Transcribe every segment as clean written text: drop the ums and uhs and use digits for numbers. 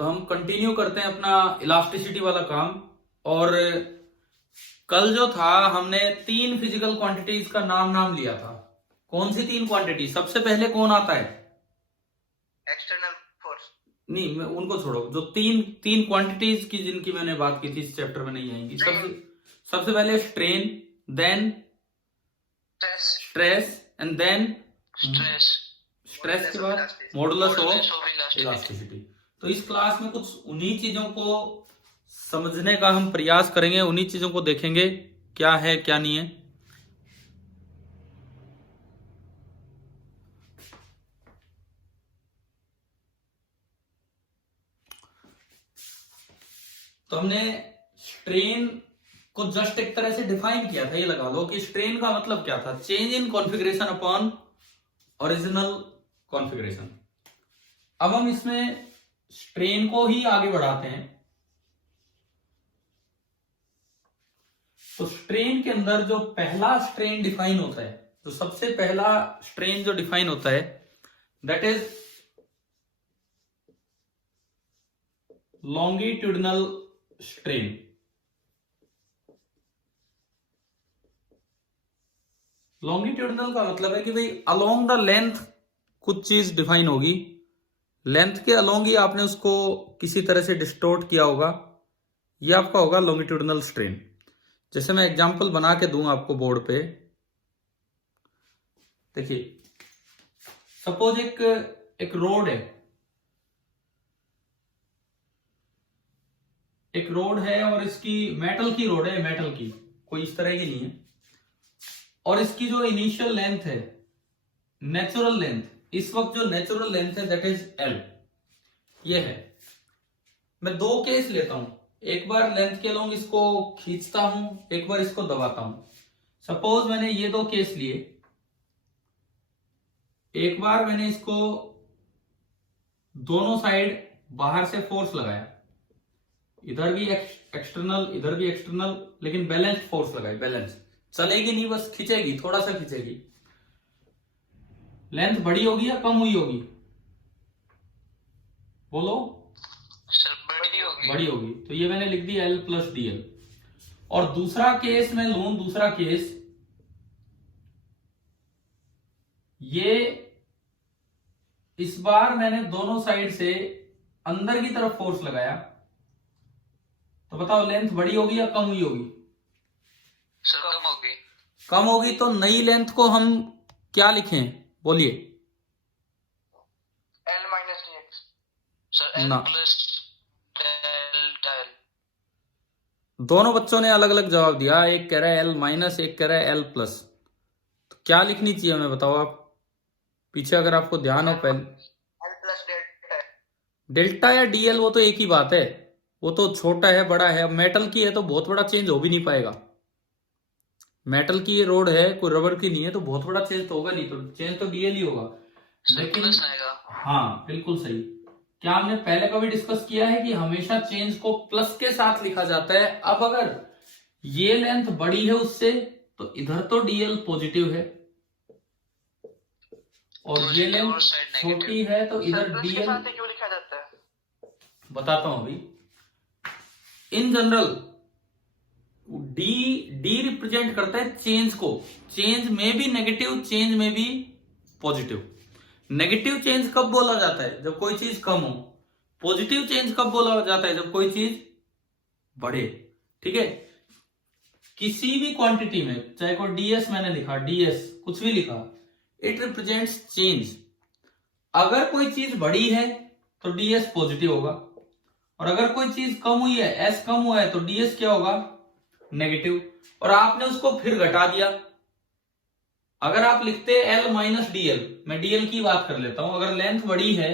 तो हम कंटिन्यू करते हैं अपना इलास्टिसिटी वाला काम। और कल जो था हमने 3 फिजिकल क्वांटिटीज का नाम लिया था। कौन सी 3 क्वांटिटी? सबसे पहले कौन आता है? External force. नहीं, मैं उनको छोड़ो। जो तीन क्वांटिटीज की जिनकी मैंने बात की थी इस चैप्टर में नहीं आएंगी। सबसे पहले strain, then stress and then stress के बाद मॉडुलस ऑफ इलास्टिसिटी। तो इस क्लास में कुछ उन्हीं चीजों को समझने का हम प्रयास करेंगे, उन्हीं चीजों को देखेंगे क्या है क्या नहीं है। तो हमने स्ट्रेन को जस्ट एक तरह से डिफाइन किया था। ये लगा लो कि स्ट्रेन का मतलब क्या था? Change in configuration upon original configuration. अब हम इसमें स्ट्रेन को ही आगे बढ़ाते हैं। तो स्ट्रेन के अंदर जो पहला स्ट्रेन डिफाइन होता है, तो सबसे पहला स्ट्रेन जो डिफाइन होता है that is longitudinal strain. Longitudinal का मतलब है कि भाई अलोंग द लेंथ कुछ चीज डिफाइन होगी, लेंथ के अलोंग ही आपने उसको किसी तरह से डिस्टोर्ट किया होगा, ये आपका होगा लॉन्गिट्यूडिनल स्ट्रेन। जैसे मैं एग्जांपल बना के दूं आपको बोर्ड पे। देखिए, सपोज एक रोड है, एक रोड है और इसकी मेटल की रोड है, मेटल की, कोई इस तरह की नहीं है। और इसकी जो इनिशियल लेंथ है, नेचुरल लेंथ, इस वक्त जो नेचुरल लेंथ है दैट इज एल, ये है। मैं 2 केस लेता हूं, एक बार लेंथ के अलोंग इसको खींचता हूं, एक बार इसको दबाता हूं। सपोज मैंने ये 2 केस लिए। एक बार मैंने इसको दोनों साइड बाहर से फोर्स लगाया, इधर भी एक्सटर्नल इधर भी एक्सटर्नल, लेकिन बैलेंस फोर्स लगाई। बैलेंस चलेगी नहीं, बस खींचेगी, थोड़ा सा खींचेगी। लेंथ बड़ी होगी या कम हुई होगी? बोलो। सर बड़ी होगी। तो ये मैंने लिख दिया L प्लस DL। और दूसरा केस मैं लूं, दूसरा केस ये, इस बार मैंने दोनों साइड से अंदर की तरफ फोर्स लगाया, तो बताओ लेंथ बड़ी होगी या कम हुई होगी? सर कम होगी। कम होगी। तो नई लेंथ को हम क्या लिखें? बोलिए। L minus dx। Sir L plus delta L। दोनों बच्चों ने अलग अलग जवाब दिया, एक कह रहा है L माइनस, एक कह रहा है L प्लस। तो क्या लिखनी चाहिए हमें, बताओ आप। पीछे अगर आपको ध्यान हो, पहले L प्लस डेल्टा। डेल्टा या DL वो तो एक ही बात है, वो तो छोटा है बड़ा है। अब मेटल की है तो बहुत बड़ा चेंज हो भी नहीं पाएगा। मेटल की ये रोड है, कोई रबर की नहीं है, तो बहुत बड़ा चेंज तो होगा नहीं, तो चेंज तो DL ही होगा। लेकिन हाँ, बिल्कुल सही। क्या हमने पहले कभी डिस्कस किया है कि हमेशा चेंज को प्लस के साथ लिखा जाता है? अब अगर ये लेंथ बड़ी है उससे, तो इधर तो DL पॉजिटिव है, और ये लेंथ छोटी है तो इधर DL क्यों लिखा जाता है? बताता हूं अभी। इन जनरल डी रिप्रेजेंट करता है चेंज को। चेंज में भी नेगेटिव, चेंज में भी पॉजिटिव। नेगेटिव चेंज कब बोला जाता है? जब कोई चीज कम हो। पॉजिटिव चेंज कब बोला जाता है? जब कोई चीज बढ़े। ठीक है, किसी भी क्वांटिटी में, चाहे कोई DS मैंने लिखा, DS कुछ भी लिखा, इट रिप्रेजेंट्स चेंज। अगर कोई चीज बड़ी है तो DS पॉजिटिव होगा, और अगर कोई चीज कम हुई है, S कम हुआ है, तो DS क्या होगा? नेगेटिव। और आपने उसको फिर घटा दिया। अगर आप लिखते L माइनस DL, मैं DL की बात कर लेता हूं। अगर लेंथ बड़ी है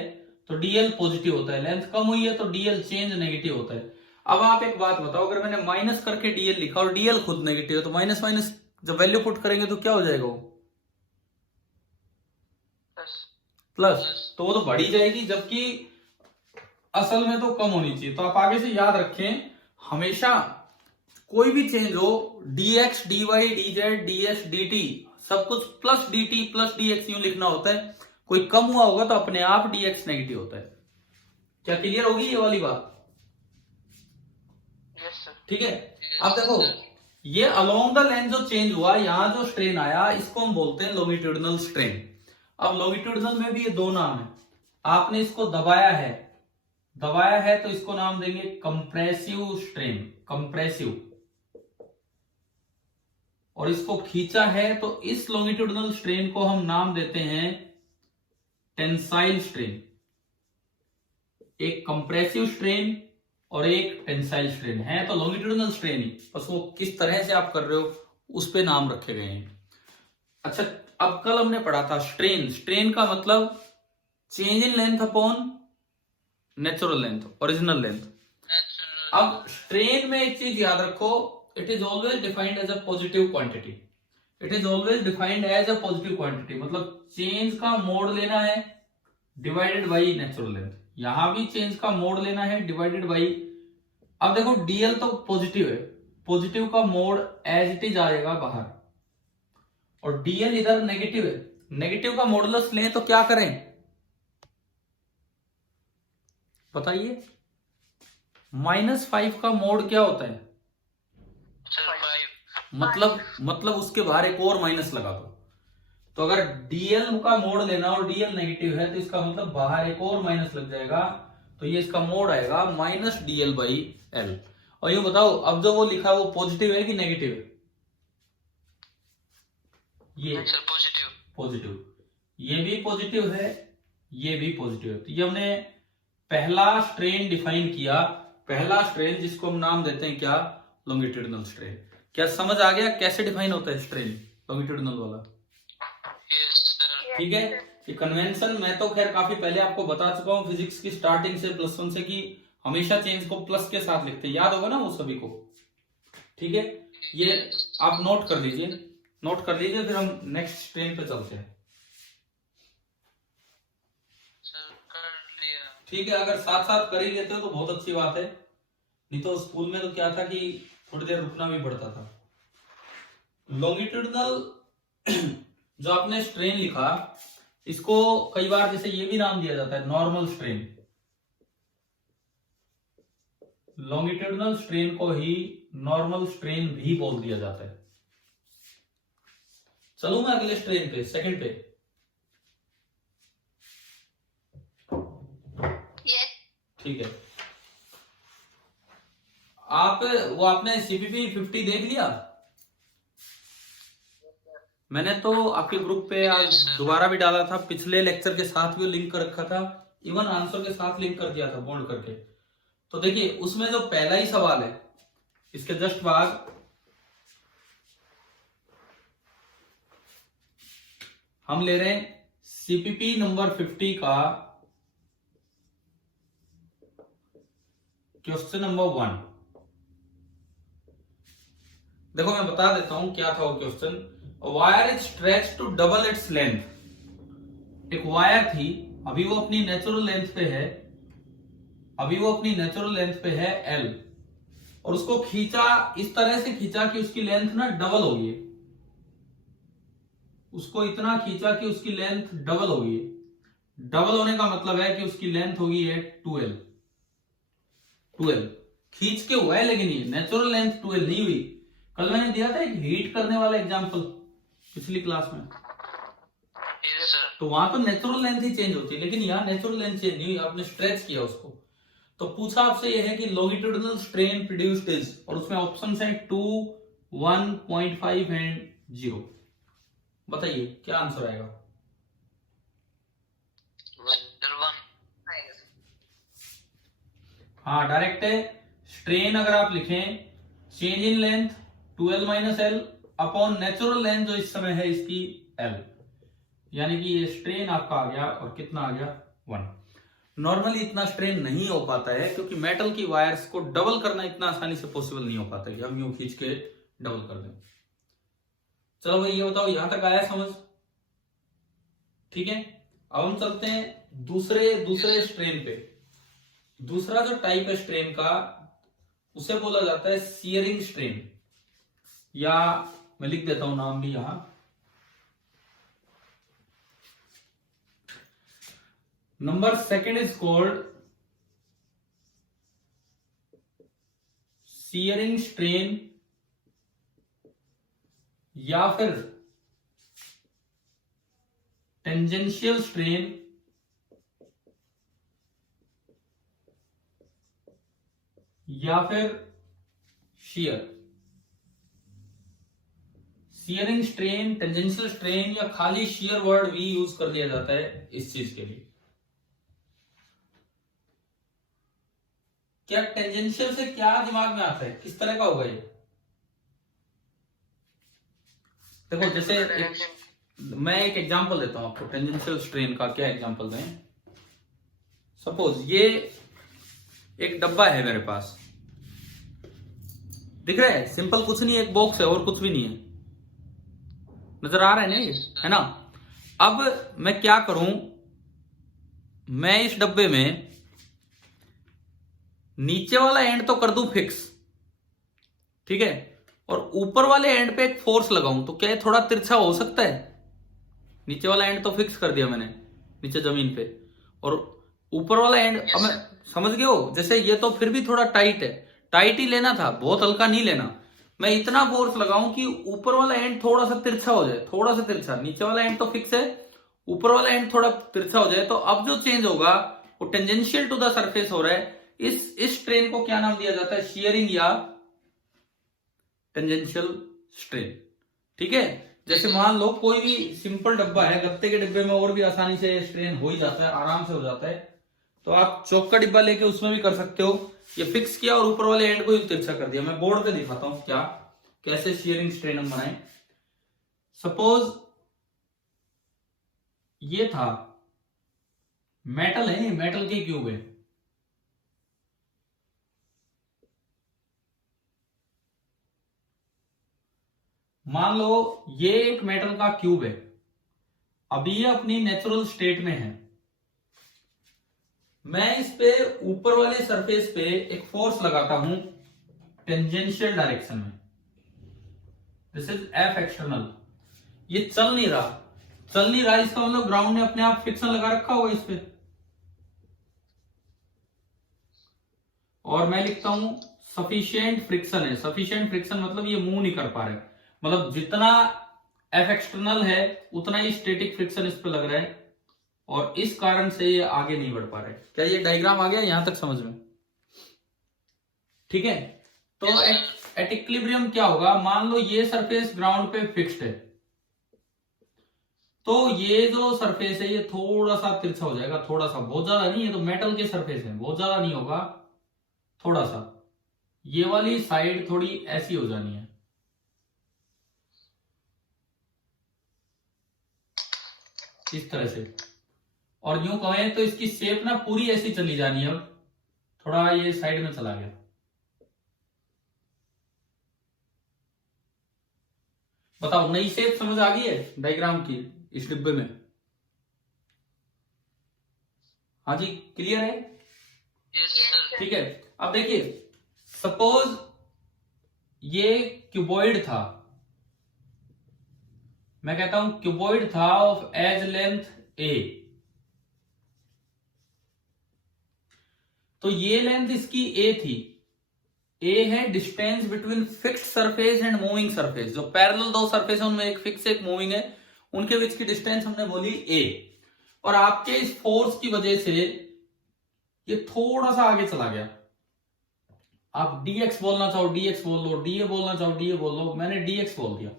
तो DL पॉजिटिव होता है, लेंथ कम हुई है तो DL चेंज नेगेटिव होता है। अब आप एक बात बताओ, अगर मैंने माइनस करके DL लिखा और DL खुद नेगेटिव है, तो माइनस माइनस जब वैल्यू पुट करेंगे तो क्या हो जाएगा? वो प्लस। तो वो तो बढ़ी जाएगी, जबकि असल में तो कम होनी चाहिए। तो आप आगे से याद रखें, हमेशा कोई भी चेंज हो, dx, dy, dz, ds, dt, सब कुछ प्लस dt प्लस dx यूं लिखना होता है। कोई कम हुआ होगा तो अपने आप dx नेगेटिव होता है। क्या क्लियर होगी ये वाली बात? Yes, sir. ठीक है, Yes, अब देखो sir. ये अलोंग द लेंथ जो चेंज हुआ, यहां जो स्ट्रेन आया इसको हम बोलते हैं लॉन्गिट्यूडिनल स्ट्रेन। अब लॉन्गिट्यूडिनल में भी ये दो नाम है। आपने इसको दबाया है तो इसको नाम देंगे कंप्रेसिव स्ट्रेन, कंप्रेसिव। और इसको खींचा है तो इस लॉन्गिट्यूडिनल स्ट्रेन को हम नाम देते हैं टेंसाइल स्ट्रेन। एक कंप्रेसिव स्ट्रेन और एक टेंसाइल स्ट्रेन है, तो लॉन्गिट्यूडिनल स्ट्रेन ही, बस वो किस तरह से आप कर रहे हो उस पे नाम रखे गए हैं। अच्छा, अब कल हमने पढ़ा था स्ट्रेन। स्ट्रेन का मतलब change in length upon natural length, original length. Natural. अब स्ट्रेन में एक चीज याद रखो, it is always defined as a positive quantity. It is always defined as a positive quantity, मतलब चेंज का मोड लेना है डिवाइडेड बाई नेचुरल लेंथ। यहां भी चेंज का मोड लेना है डिवाइडेड बाई, अब देखो डीएल तो पॉजिटिव है, पॉजिटिव का मोड एज इट इज आएगा बाहर, और डीएल इधर नेगेटिव है, नेगेटिव का मॉडुलस लें तो क्या करें बताइए? -5 का मोड क्या होता है? Sir, 5. मतलब उसके बाहर एक और माइनस लगा दो। तो अगर डीएल का मोड लेना और डीएल नेगेटिव है तो इसका मतलब बाहर एक और माइनस लग जाएगा, तो ये इसका मोड आएगा -dl/l। और ये बताओ, अब जो वो लिखा है वो पॉजिटिव है कि नेगेटिव है? ये Sir, positive. पॉजिटिव, ये भी पॉजिटिव है, ये भी पॉजिटिव है। तो ये हमने पहला स्ट्रेन डिफाइन किया, पहला स्ट्रेन जिसको हम नाम देते हैं क्या? Longitudinal strain. क्या समझ आ गया कैसे डिफाइन होता है स्ट्रेन लॉन्गिट्यूडिनल वाला? Yes, sir. ठीक है, ये कन्वेंशन मैं तो खैर काफी पहले आपको बता चुका हूं फिजिक्स की स्टार्टिंग से +1 से, कि हमेशा चेंज को प्लस के साथ लिखते हैं, याद होगा ना वो सभी को? ठीक है, ये आप नोट कर लीजिए, नोट कर लीजिए, फिर हम नेक्स्ट स्ट्रेन पे चलते हैं। Sir, कर लिया. ठीक है, अगर साथ साथ कर ही लेते हो तो बहुत अच्छी बात है, नहीं तो स्कूल में तो क्या था कि थोड़ी देर रुकना भी पड़ता था। लॉन्गिट्यूडिनल जो आपने स्ट्रेन लिखा, इसको कई बार जैसे ये भी नाम दिया जाता है नॉर्मल स्ट्रेन। लॉन्गिट्यूडिनल स्ट्रेन को ही नॉर्मल स्ट्रेन भी बोल दिया जाता है। चलूं मैं अगले स्ट्रेन पे, सेकंड पे? Yes. ठीक है, आप वो आपने सीपीपी 50 देख लिया? मैंने तो आपके ग्रुप पे आज दोबारा भी डाला था, पिछले लेक्चर के साथ भी लिंक कर रखा था, इवन आंसर के साथ लिंक कर दिया था बॉन्ड करके। तो देखिए उसमें जो पहला ही सवाल है, इसके जस्ट बाद हम ले रहे हैं सीपीपी नंबर 50 का क्वेश्चन नंबर 1। देखो मैं बता देता हूं क्या था वो question. Wire is stretch to double its length. एक वायर थी, अभी वो अपनी नेचुरल लेंथ पे है, अभी वो अपनी नेचुरल लेंथ पे है L, और उसको खींचा, इस तरह से खींचा कि उसकी लेंथ ना डबल हो गई, उसको इतना खींचा कि उसकी लेंथ डबल हो गई। डबल होने का मतलब है कि उसकी लेंथ होगी है 2L। 2L खींच के हुआ है, लेकिन ये नेचुरल लेंथ 2L नहीं हुई। कल मैंने दिया था एक हीट करने वाला एग्जांपल पिछली क्लास में, Yes, sir. तो वहां तो नेचुरल लेंथ ही चेंज होती है, लेकिन यहाँ नेचुरल लेंथ चेंज नहीं हुई, आपने स्ट्रेच किया उसको। तो पूछा आपसे ये है कि लॉन्गिट्यूडिनल स्ट्रेन प्रोड्यूस्ड इज, और उसमें ऑप्शन है 2, 1.5 एंड 0। बताइए क्या आंसर आएगा? Sir, 1. हाँ डायरेक्ट है। स्ट्रेन अगर आप लिखें change in length 2L-L upon natural length जो इस समय है इसकी L, यानी कि ये स्ट्रेन आपका आ गया, और कितना आ गया? 1। नॉर्मली इतना स्ट्रेन नहीं हो पाता है क्योंकि मेटल की वायर्स को डबल करना इतना आसानी से पॉसिबल नहीं हो पाता कि हम यूं खींच के डबल कर दें। चलो भाई ये बताओ, यहां तक आया समझ? ठीक है, अब हम चलते हैं दूसरे स्ट्रेन पे। दूसरा जो टाइप है स्ट्रेन का, उसे बोला जाता है सियरिंग स्ट्रेन, या मैं लिख देता हूं नाम भी यहां, number second is called shearing strain या फिर टेंजेंशियल स्ट्रेन या फिर shear. Shearing strain, tangential strain या खाली शियर वर्ड भी यूज कर दिया जाता है इस चीज के लिए। क्या टेंजेंशियल से क्या दिमाग में आता है, किस तरह का होगा ये? देखो जैसे मैं एक एग्जांपल देता हूं आपको टेंजेंशियल स्ट्रेन का। क्या एग्जांपल दें? सपोज ये एक डब्बा है मेरे पास, दिख रहा है? सिंपल कुछ नहीं है, एक बॉक्स है और कुछ भी नहीं है, नजर आ रहा है ना ये, है ना? अब मैं क्या करूं, मैं इस डब्बे में नीचे वाला एंड तो कर दूं फिक्स, ठीक है, और ऊपर वाले एंड पे एक फोर्स लगाऊं तो क्या ये थोड़ा तिरछा हो सकता है? नीचे वाला एंड तो फिक्स कर दिया मैंने नीचे जमीन पे, और ऊपर वाला एंड अब मैं समझ गए हो? जैसे ये तो फिर भी थोड़ा टाइट है, टाइट ही लेना था, बहुत हल्का नहीं लेना। मैं इतना फोर्स लगाऊं कि ऊपर वाला एंड थोड़ा सा तिरछा हो जाए, थोड़ा सा तिरछा। नीचे वाला एंड तो फिक्स है, ऊपर वाला एंड थोड़ा तिरछा हो जाए, तो अब जो चेंज होगा वो टेंजेंशियल टू द सरफेस हो रहा है। इस स्ट्रेन को क्या नाम दिया जाता है? शियरिंग या टेंजेंशियल स्ट्रेन। ठीक है, जैसे मान लो कोई भी सिंपल डब्बा है, गत्ते के डिब्बे में और भी आसानी से स्ट्रेन हो ही जाता है, आराम से हो जाता है, तो आप चौक का डिब्बा लेके उसमें भी कर सकते हो। ये फिक्स किया और ऊपर वाले एंड को ही तिरछा कर दिया। मैं बोर्ड पे दिखाता हूं क्या कैसे शियरिंग स्ट्रेन हम बनाए। सपोज ये था मेटल है, मेटल के क्यूब है, मान लो ये एक मेटल का क्यूब है। अभी ये अपनी नेचुरल स्टेट में है। मैं इस पे ऊपर वाले सरफेस पे एक फोर्स लगाता हूं टेंजेंशियल डायरेक्शन में, दिस इज एफ एक्सटर्नल। ये चल नहीं रहा, इसका मतलब ग्राउंड ने अपने आप फ्रिक्शन लगा रखा होगा इस पे। और मैं लिखता हूं सफिशिएंट फ्रिक्शन है। सफिशिएंट फ्रिक्शन मतलब ये मूव नहीं कर पा रहे, मतलब जितना एफ एक्सटर्नल है उतना ही स्टैटिक फ्रिक्शन इस पे लग रहा है, और इस कारण से ये आगे नहीं बढ़ पा रहे। क्या ये डायग्राम आ गया यहां तक समझ में? ठीक है, तो एट इक्विलिब्रियम क्या होगा, मान लो ये सरफेस ग्राउंड पे फिक्स्ड है, तो ये जो सरफेस है ये थोड़ा सा तिरछा हो जाएगा, थोड़ा सा, बहुत ज्यादा नहीं है, तो मेटल के सरफेस है, बहुत ज्यादा नहीं होगा, थोड़ा सा। ये वाली साइड थोड़ी ऐसी हो जानी है, इस तरह से, और यूं कहें तो इसकी शेप ना पूरी ऐसी चली जानी है। अब थोड़ा ये साइड में चला गया, बताओ नई शेप समझ आ गई है डायग्राम की इस डिब्बे में? हाँ जी, क्लियर है? ठीक है, अब देखिए सपोज ये क्यूबॉइड था, मैं कहता हूं क्यूबॉइड था ऑफ एज लेंथ ए, तो ये लेंथ इसकी ए थी। ए है distance between fixed surface and moving surface, जो पैरेलल दो सरफेस है उनमें एक फिक्स एक मूविंग है, उनके बीच की डिस्टेंस हमने बोली ए। और आपके इस फोर्स की वजह से ये थोड़ा सा आगे चला गया। आप dx बोलना चाहो dx बोल लो, da बोलना चाहो da बोल लो, मैंने dx बोल दिया,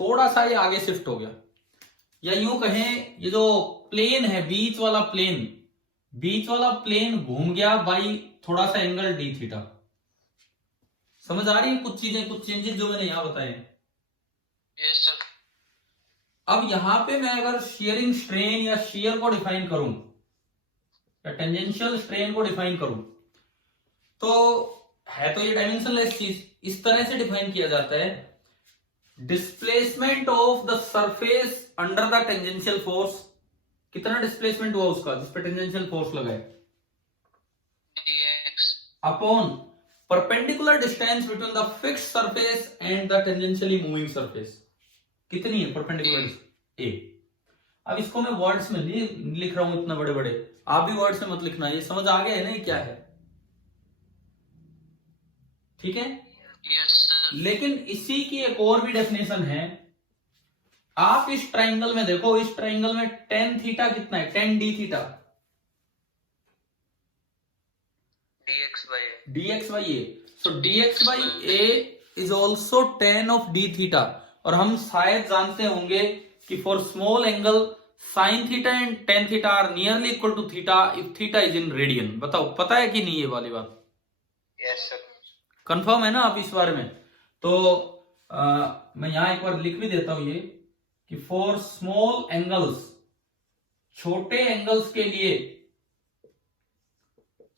थोड़ा सा ये आगे शिफ्ट हो गया। या यूं कहें ये जो प्लेन है, बीच वाला प्लेन घूम गया बाई थोड़ा सा एंगल डी थीटा। समझ आ रही है कुछ चीजें, कुछ चेंजेस जो मैंने यहां बताए? Yes sir. अब यहां पे मैं अगर शियरिंग स्ट्रेन या शियर को डिफाइन करूं या टेंजेंशियल स्ट्रेन को डिफाइन करूं, तो है तो ये डायमेंशनलेस चीज, इस तरह से डिफाइन किया जाता है, displacement of the surface under the tangential force. कितना डिस्प्लेसमेंट हुआ उसका जिस पे टेंजेंशियल फोर्स लगा है? dx upon perpendicular distance between the fixed surface and the tangentially moving surface. कितनी है परपेंडिकुलर? ए। अब इसको मैं वर्ड्स में नहीं लिख रहा हूं इतना बड़े बड़े, आप भी वर्ड्स में मत लिखना, ये समझ आ गया है ना ये क्या है? ठीक है। Yes, sir. लेकिन इसी की एक और भी डेफिनेशन है। आप इस ट्राइंगल में देखो, इस ट्राइंगल में टेन थीटा कितना है, ten D theta, dx by a. dx by a. So dx by a is also tan of d theta. और हम शायद जानते होंगे कि for small angle sine theta and tan theta are nearly equal to theta if theta is in radian. बताओ पता है कि नहीं ये वाली बात? Yes, sir. कंफर्म है ना आप इस बारे में? तो मैं यहां एक बार लिख भी देता हूं ये कि फॉर स्मॉल एंगल्स, छोटे एंगल्स के लिए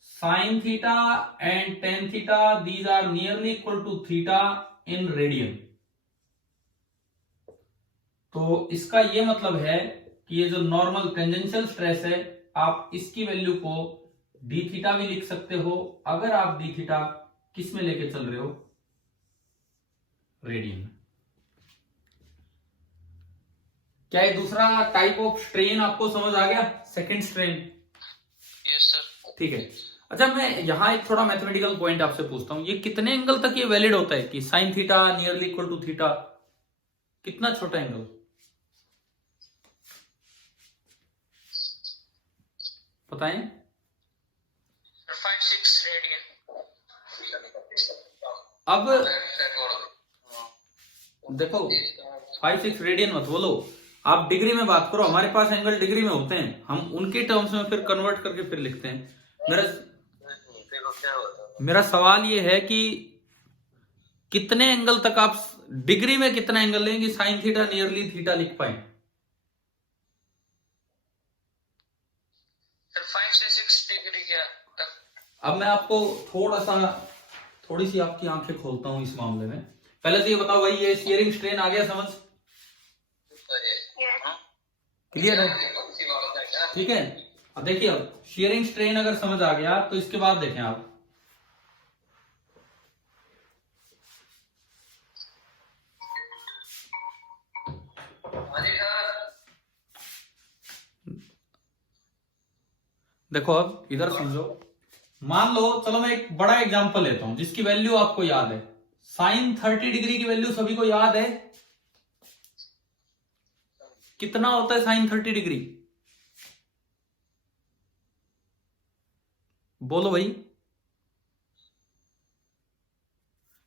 sine theta and tan theta these are nearly equal to theta in radian. तो इसका ये मतलब है कि ये जो नॉर्मल टेंजेंशियल स्ट्रेस है, आप इसकी वैल्यू को डी थीटा भी लिख सकते हो अगर आप डी थीटा किस में लेके चल रहे हो, रेडियन में। क्या ये दूसरा टाइप ऑफ स्ट्रेन आपको समझ आ गया, सेकंड स्ट्रेन? Yes, sir. ठीक है। अच्छा, मैं यहां एक थोड़ा मैथमेटिकल पॉइंट आपसे पूछता हूं, ये कितने एंगल तक ये वैलिड होता है कि sine theta nearly equal to theta? कितना छोटा एंगल बताएं? 5-6 radian. अब देखो 5-6 रेडियन मत बोलो, आप डिग्री में बात करो। हमारे पास एंगल डिग्री में होते हैं, हम उनके टर्म्स में फिर कन्वर्ट करके फिर लिखते हैं। मेरा सवाल ये है कि कितने एंगल तक आप डिग्री में कितना एंगल लेंगे साइन थीटा नियरली थीटा लिख पाए? Sir, 5 से 6 डिग्री क्या तक? अब मैं आपको थोड़ी सी आपकी आंखें खोलता हूं इस मामले में। पहले तो ये बताओ भाई, ये शियरिंग स्ट्रेन आ गया समझ? क्लियर है? ठीक है। अब देखिए, अब शियरिंग स्ट्रेन अगर समझ आ गया तो इसके बाद देखें आप, देखो अब इधर समझो। मान लो, चलो मैं एक बड़ा एग्जांपल लेता हूं जिसकी वैल्यू आपको याद है। साइन 30 डिग्री की वैल्यू सभी को याद है? कितना होता है साइन 30 डिग्री? बोलो भाई,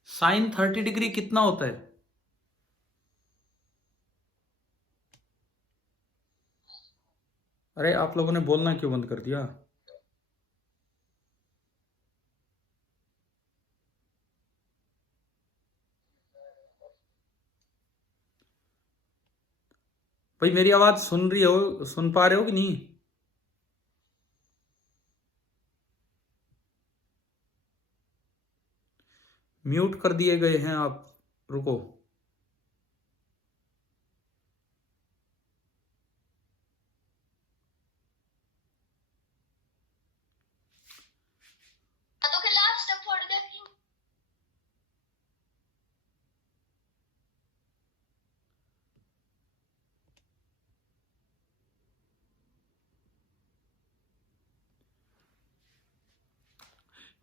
साइन 30 डिग्री कितना होता है? अरे आप लोगों ने बोलना क्यों बंद कर दिया? भाई मेरी आवाज सुन पा रहे हो कि नहीं? म्यूट कर दिए गए हैं आप, रुको। तो खिलाफ स्टेप थोड़ी देर की।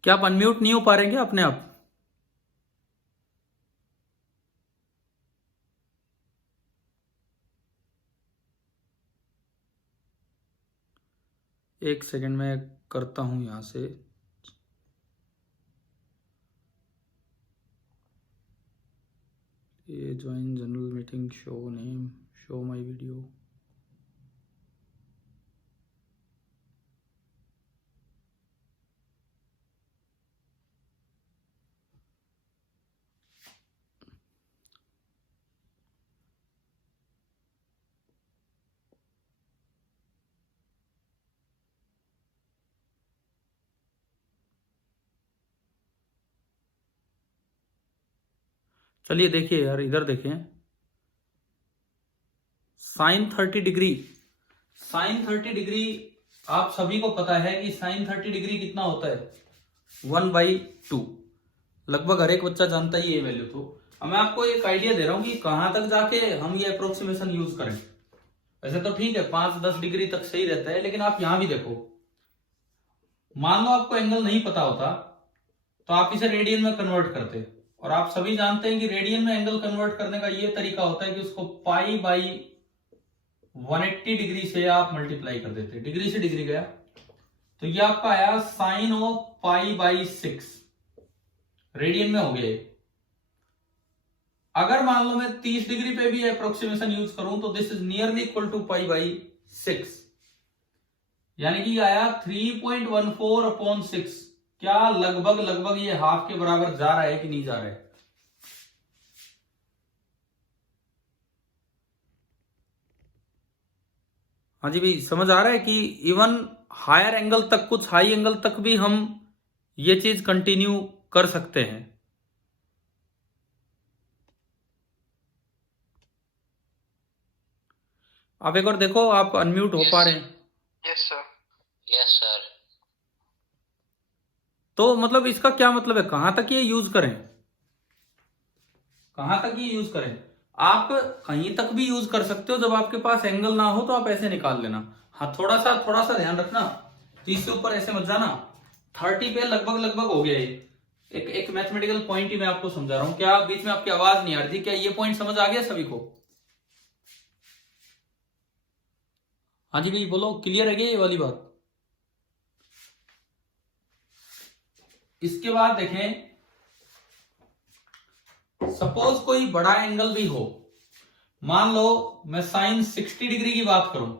क्या आप अनम्यूट नहीं हो पा रहे हैं क्या अपने आप? एक सेकंड में करता हूं यहां से। ये join general meeting, show name, show my video. चलिए देखिए यार, इधर देखें। साइन 30 डिग्री, साइन 30 डिग्री आप सभी को पता है कि साइन 30 डिग्री कितना होता है, 1/2। लगभग हर एक बच्चा जानता ही ये वैल्यू। तो अब मैं आपको एक आइडिया दे रहा हूं कि कहां तक जाके हम ये अप्रोक्सीमेशन यूज करें। वैसे तो ठीक है 5-10 डिग्री तक सही रहता है, लेकिन आप यहां भी देखो। मान लो आपको एंगल नहीं पता होता तो आप इसे रेडियन में कन्वर्ट करते, और आप सभी जानते हैं कि रेडियन में एंगल कन्वर्ट करने का ये तरीका होता है कि उसको पाई बाई 180 डिग्री से आप मल्टीप्लाई कर देते, डिग्री से डिग्री गया, तो ये आपका आया sine of pi by 6, radian में हो गया ये। अगर मान लो मैं 30 डिग्री पे भी अप्रोक्सीमेशन यूज करूं तो this is nearly equal to pi by 6, यानी कि आया 3.14 अपॉन 6। क्या लगभग लगभग ये हाफ के बराबर जा रहा है कि नहीं जा रहा है? हाँ जी भाई, समझ आ रहा है कि इवन हायर एंगल तक, कुछ हाई एंगल तक भी हम ये चीज कंटिन्यू कर सकते हैं। आप एक और देखो, आप अनम्यूट हो पा रहे हैं? Yes sir. Yes sir. तो मतलब इसका क्या मतलब है, कहां तक ये यूज करें, कहां तक ये यूज करें? आप कहीं तक भी यूज कर सकते हो, जब आपके पास एंगल ना हो तो आप ऐसे निकाल लेना। हाँ, थोड़ा सा ध्यान रखना, 30 से ऊपर ऐसे मत जाना। 30 पे लगभग लगभग हो गया ये। एक मैथमेटिकल पॉइंट ही मैं आपको समझा रहा हूं। क्या बीच में आपकी आवाज नहीं आ रही थी? क्या ये पॉइंट समझ आ गया सभी को? हाँ जी भाई बोलो, क्लियर है क्या ये वाली बात? इसके बाद देखें, सपोज कोई बड़ा एंगल भी हो, मान लो मैं साइन 60 डिग्री की बात करूं।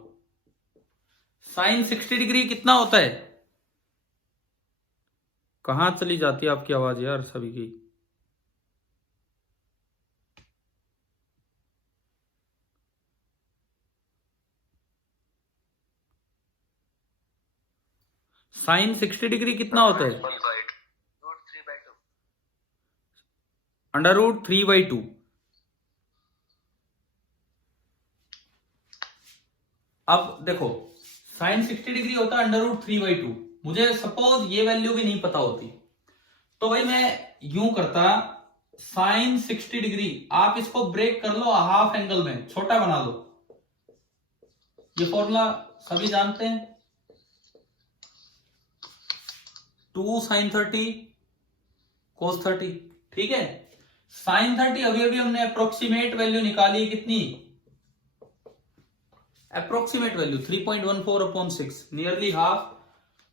साइन 60 डिग्री कितना होता है? कहां चली जाती है आपकी आवाज यार सभी की? साइन 60 डिग्री कितना होता है? Under root 3/2। अब देखो, साइन 60 डिग्री होता है अंडर रूट 3/2। मुझे सपोज ये वैल्यू भी नहीं पता होती, तो भाई मैं यूं करता, साइन 60 डिग्री, आप इसको ब्रेक कर लो हाफ एंगल में, छोटा बना लो। ये फॉर्मूला सभी जानते हैं, 2 साइन 30 कोस 30, ठीक है। साइन 30 अभी अभी हमने अप्रोक्सीमेट वैल्यू निकाली, कितनी approximate value? 3.14 upon 6, nearly half.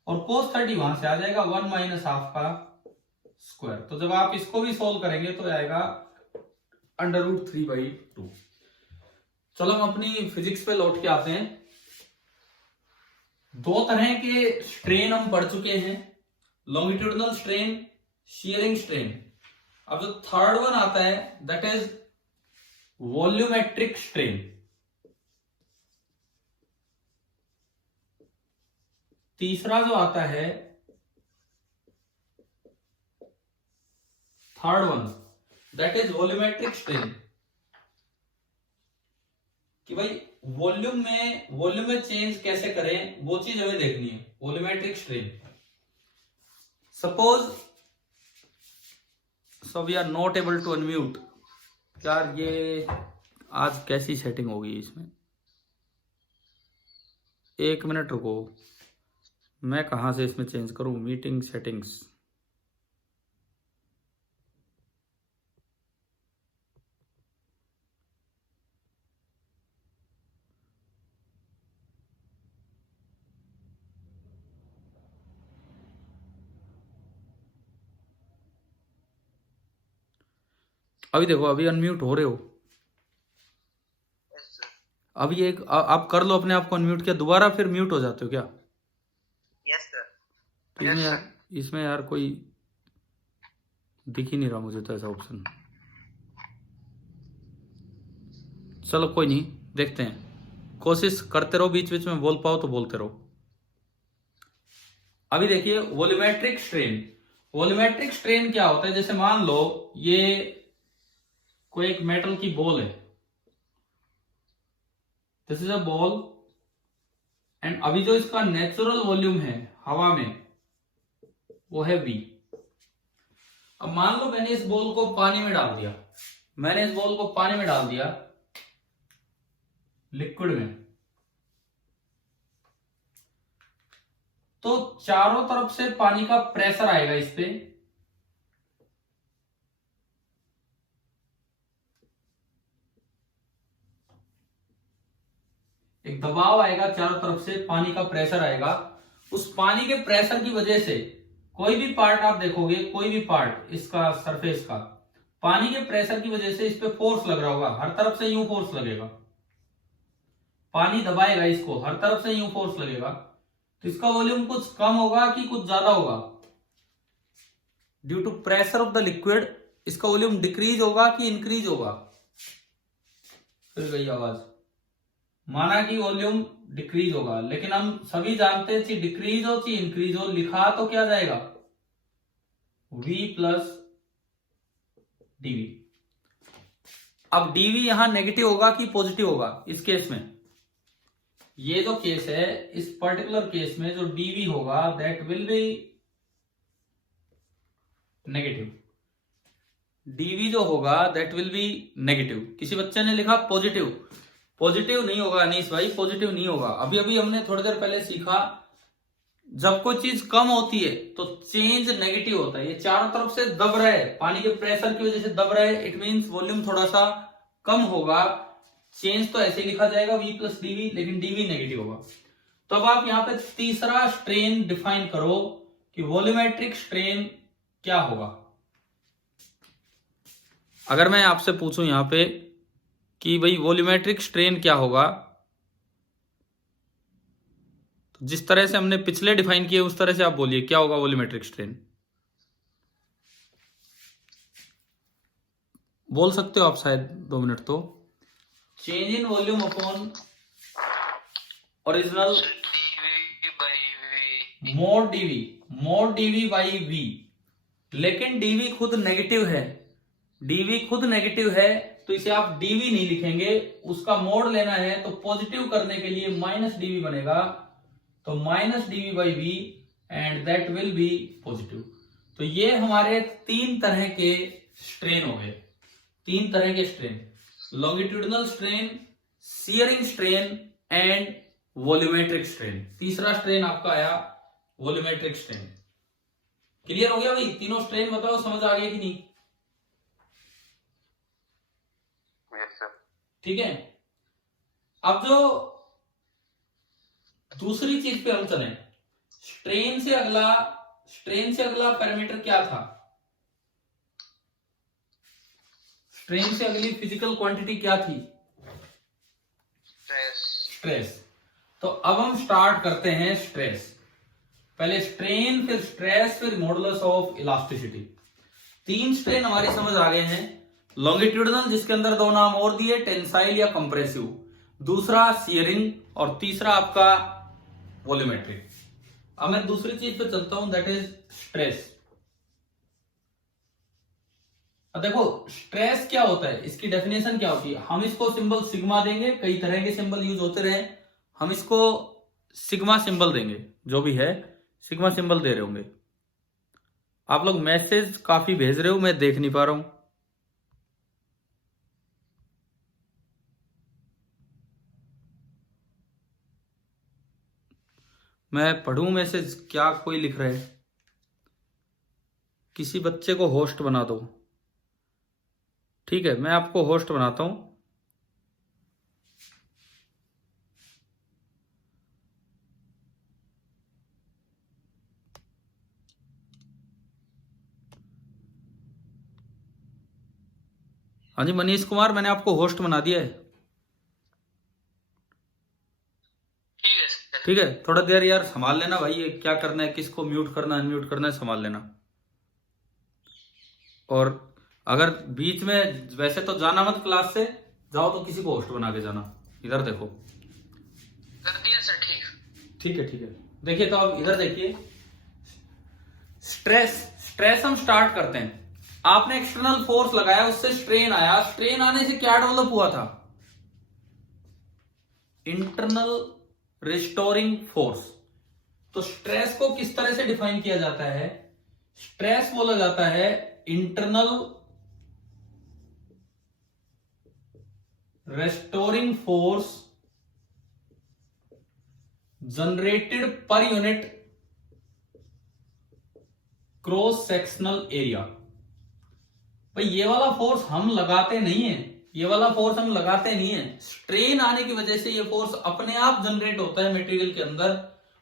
और कोस 30 वहां से आ जाएगा 1 माइनस हाफ का स्क्वायर। तो जब आप इसको भी सोल्व करेंगे तो आएगा अंडर रूट 3/2। चलो हम अपनी फिजिक्स पे लौट के आते हैं। दो तरह के स्ट्रेन हम पढ़ चुके हैं, लॉन्गिट्यूडिनल स्ट्रेन, शियरिंग स्ट्रेन। अब जो थर्ड वन आता है दैट इज वॉल्यूमेट्रिक स्ट्रेन। तीसरा जो आता है third one, that is volumetric strain. कि भाई वॉल्यूम में चेंज कैसे करें, वो चीज हमें देखनी है, volumetric strain. Suppose so we are not able to unmute. यार ये आज कैसी सेटिंग होगी इसमें? एक मिनट रुको, मैं कहां से इसमें चेंज करूं? मीटिंग सेटिंग्स, अभी देखो, अभी अनम्यूट हो रहे हो। अभी एक आप कर लो, अपने आप को अनम्यूट किया, दोबारा फिर म्यूट हो जाते हो क्या? Yes sir. तो इसमें यार कोई दिख ही नहीं रहा मुझे तो ऐसा ऑप्शन। चलो कोई नहीं, देखते हैं, कोशिश करते रहो, बीच बीच में बोल पाओ तो बोलते रहो। अभी देखिए वॉल्यूमेट्रिक स्ट्रेन। वॉल्यूमेट्रिक स्ट्रेन क्या होता है? जैसे मान लो ये कोई एक मेटल की बॉल है, this is a ball, and अभी जो इसका नेचुरल वॉल्यूम है हवा में वो है V। अब मान लो मैंने इस बॉल को पानी में डाल दिया, लिक्विड में, तो चारों तरफ से पानी का प्रेशर आएगा इस पे, एक दबाव आएगा चारों तरफ से, पानी का प्रेशर आएगा, उस पानी के प्रेशर की वजह से कोई भी पार्ट आप देखोगे, कोई भी पार्ट इसका सरफेस का पानी के प्रेशर की वजह से इस पे फोर्स लग रहा होगा, हर तरफ से यूं फोर्स लगेगा, पानी दबाएगा इसको, हर तरफ से यूं फोर्स लगेगा, तो इसका वॉल्यूम कुछ कम होगा कि कुछ ज्यादा होगा? Due to pressure of the liquid इसका वॉल्यूम डिक्रीज होगा कि इंक्रीज होगा? फिर गई आवाज। माना कि वॉल्यूम डिक्रीज होगा, लेकिन हम सभी जानते हैं चाहे डिक्रीज हो चाहे इंक्रीज हो, लिखा तो क्या जाएगा? V plus dV। अब dV यहां नेगेटिव होगा कि पॉजिटिव होगा इस केस में? ये जो केस है, इस पर्टिकुलर केस में जो dV होगा that will B negative. dV जो होगा दैट विल बी नेगेटिव। किसी बच्चे ने लिखा पॉजिटिव, पॉजिटिव नहीं होगा अनीस भाई, पॉजिटिव नहीं होगा। अभी अभी हमने थोड़ी देर पहले सीखा, जब कोई चीज कम होती है तो चेंज नेगेटिव होता है। ये चारों तरफ से दब रहा है, पानी के प्रेशर की वजह से दब रहा है, इट मींस वॉल्यूम थोड़ा सा कम होगा। चेंज तो ऐसे लिखा जाएगा V प्लस dV, लेकिन dV नेगेटिव होगा। तो अब आप यहाँ पे तीसरा स्ट्रेन डिफाइन करो कि वॉल्यूमेट्रिक स्ट्रेन क्या होगा। अगर मैं आपसे पूछूं यहाँ पे कि भाई वॉल्यूमेट्रिक स्ट्रेन क्या होगा, तो जिस तरह से हमने पिछले डिफाइन किए उस तरह से आप बोलिए क्या होगा वॉल्यूमेट्रिक स्ट्रेन। बोल सकते हो आप शायद 2 मिनट तो। Change in volume upon original dV by V। Mode dV by V। लेकिन dV खुद नेगेटिव है, dV खुद नेगेटिव है, तो इसे आप dV नहीं लिखेंगे, उसका मोड लेना है तो पॉजिटिव करने के लिए माइनस dV बनेगा, तो minus dV by V and that will B positive. तो ये हमारे 3 तरह के स्ट्रेन हो गए, 3 तरह के strain, longitudinal strain, shearing strain and volumetric strain. तीसरा स्ट्रेन आपका आया वॉल्यूमेट्रिक स्ट्रेन। क्लियर हो गया भाई? तीनों स्ट्रेन बताओ समझ आ गया कि नहीं? Yes sir. ठीक है। अब जो दूसरी चीज पे हम चले, स्ट्रेन से अगला पैरामीटर क्या था? स्ट्रेन से अगली फिजिकल क्वांटिटी क्या थी? स्ट्रेस। तो अब हम स्टार्ट करते हैं स्ट्रेस। पहले स्ट्रेन, फिर स्ट्रेस, फिर मॉडुलस ऑफ इलास्टिसिटी। 3 स्ट्रेन हमारी समझ आ गए हैं। लॉन्गिट्यूडिनल जिसके अंदर 2 नाम और दिए, टेंसाइल या कंप्रेसिव, दूसरा शियरिंग, और तीसरा आपका वॉल्यूमेट्रिक। अब मैं दूसरी चीज पे चलता हूं, दैट इज स्ट्रेस। अब देखो स्ट्रेस क्या होता है, इसकी डेफिनेशन क्या होती है। हम इसको सिंबल सिग्मा देंगे, कई तरह के सिंबल यूज होते रहे, हम इसको सिग्मा सिंबल देंगे, जो भी है सिग्मा सिंबल दे रहे होंगे। आप लोग मैसेज काफी भेज रहे हो, मैं देख नहीं पा रहा हूं। मैं पढ़ूं मैसेज, क्या कोई लिख रहा है? किसी बच्चे को होस्ट बना दो। ठीक है, मैं आपको होस्ट बनाता हूं। हाँ जी मनीष कुमार, मैंने आपको होस्ट बना दिया है। ठीक है, थोड़ा देर यार संभाल लेना भाई, ये क्या करना है, किसको म्यूट करना अनम्यूट करना है, संभाल लेना। और अगर बीच में, वैसे तो जाना मत क्लास से, जाओ तो किसी को होस्ट बना के जाना। इधर देखो, कर दिया सर। ठीक है ठीक है। देखिए तो अब इधर देखिए, स्ट्रेस हम स्टार्ट करते हैं। आपने एक्सटर्नल फोर्स लगाया, उससे स्ट्रेन आया, स्ट्रेन आने से क्या डेवलप हुआ था? Internal restoring force. तो स्ट्रेस को किस तरह से डिफाइन किया जाता है? स्ट्रेस बोला जाता है internal restoring force generated per unit cross sectional area. भाई ये वाला फोर्स हम लगाते नहीं है, ये वाला फोर्स हम लगाते नहीं है, स्ट्रेन आने की वजह से ये फोर्स अपने आप जनरेट होता है मटेरियल के अंदर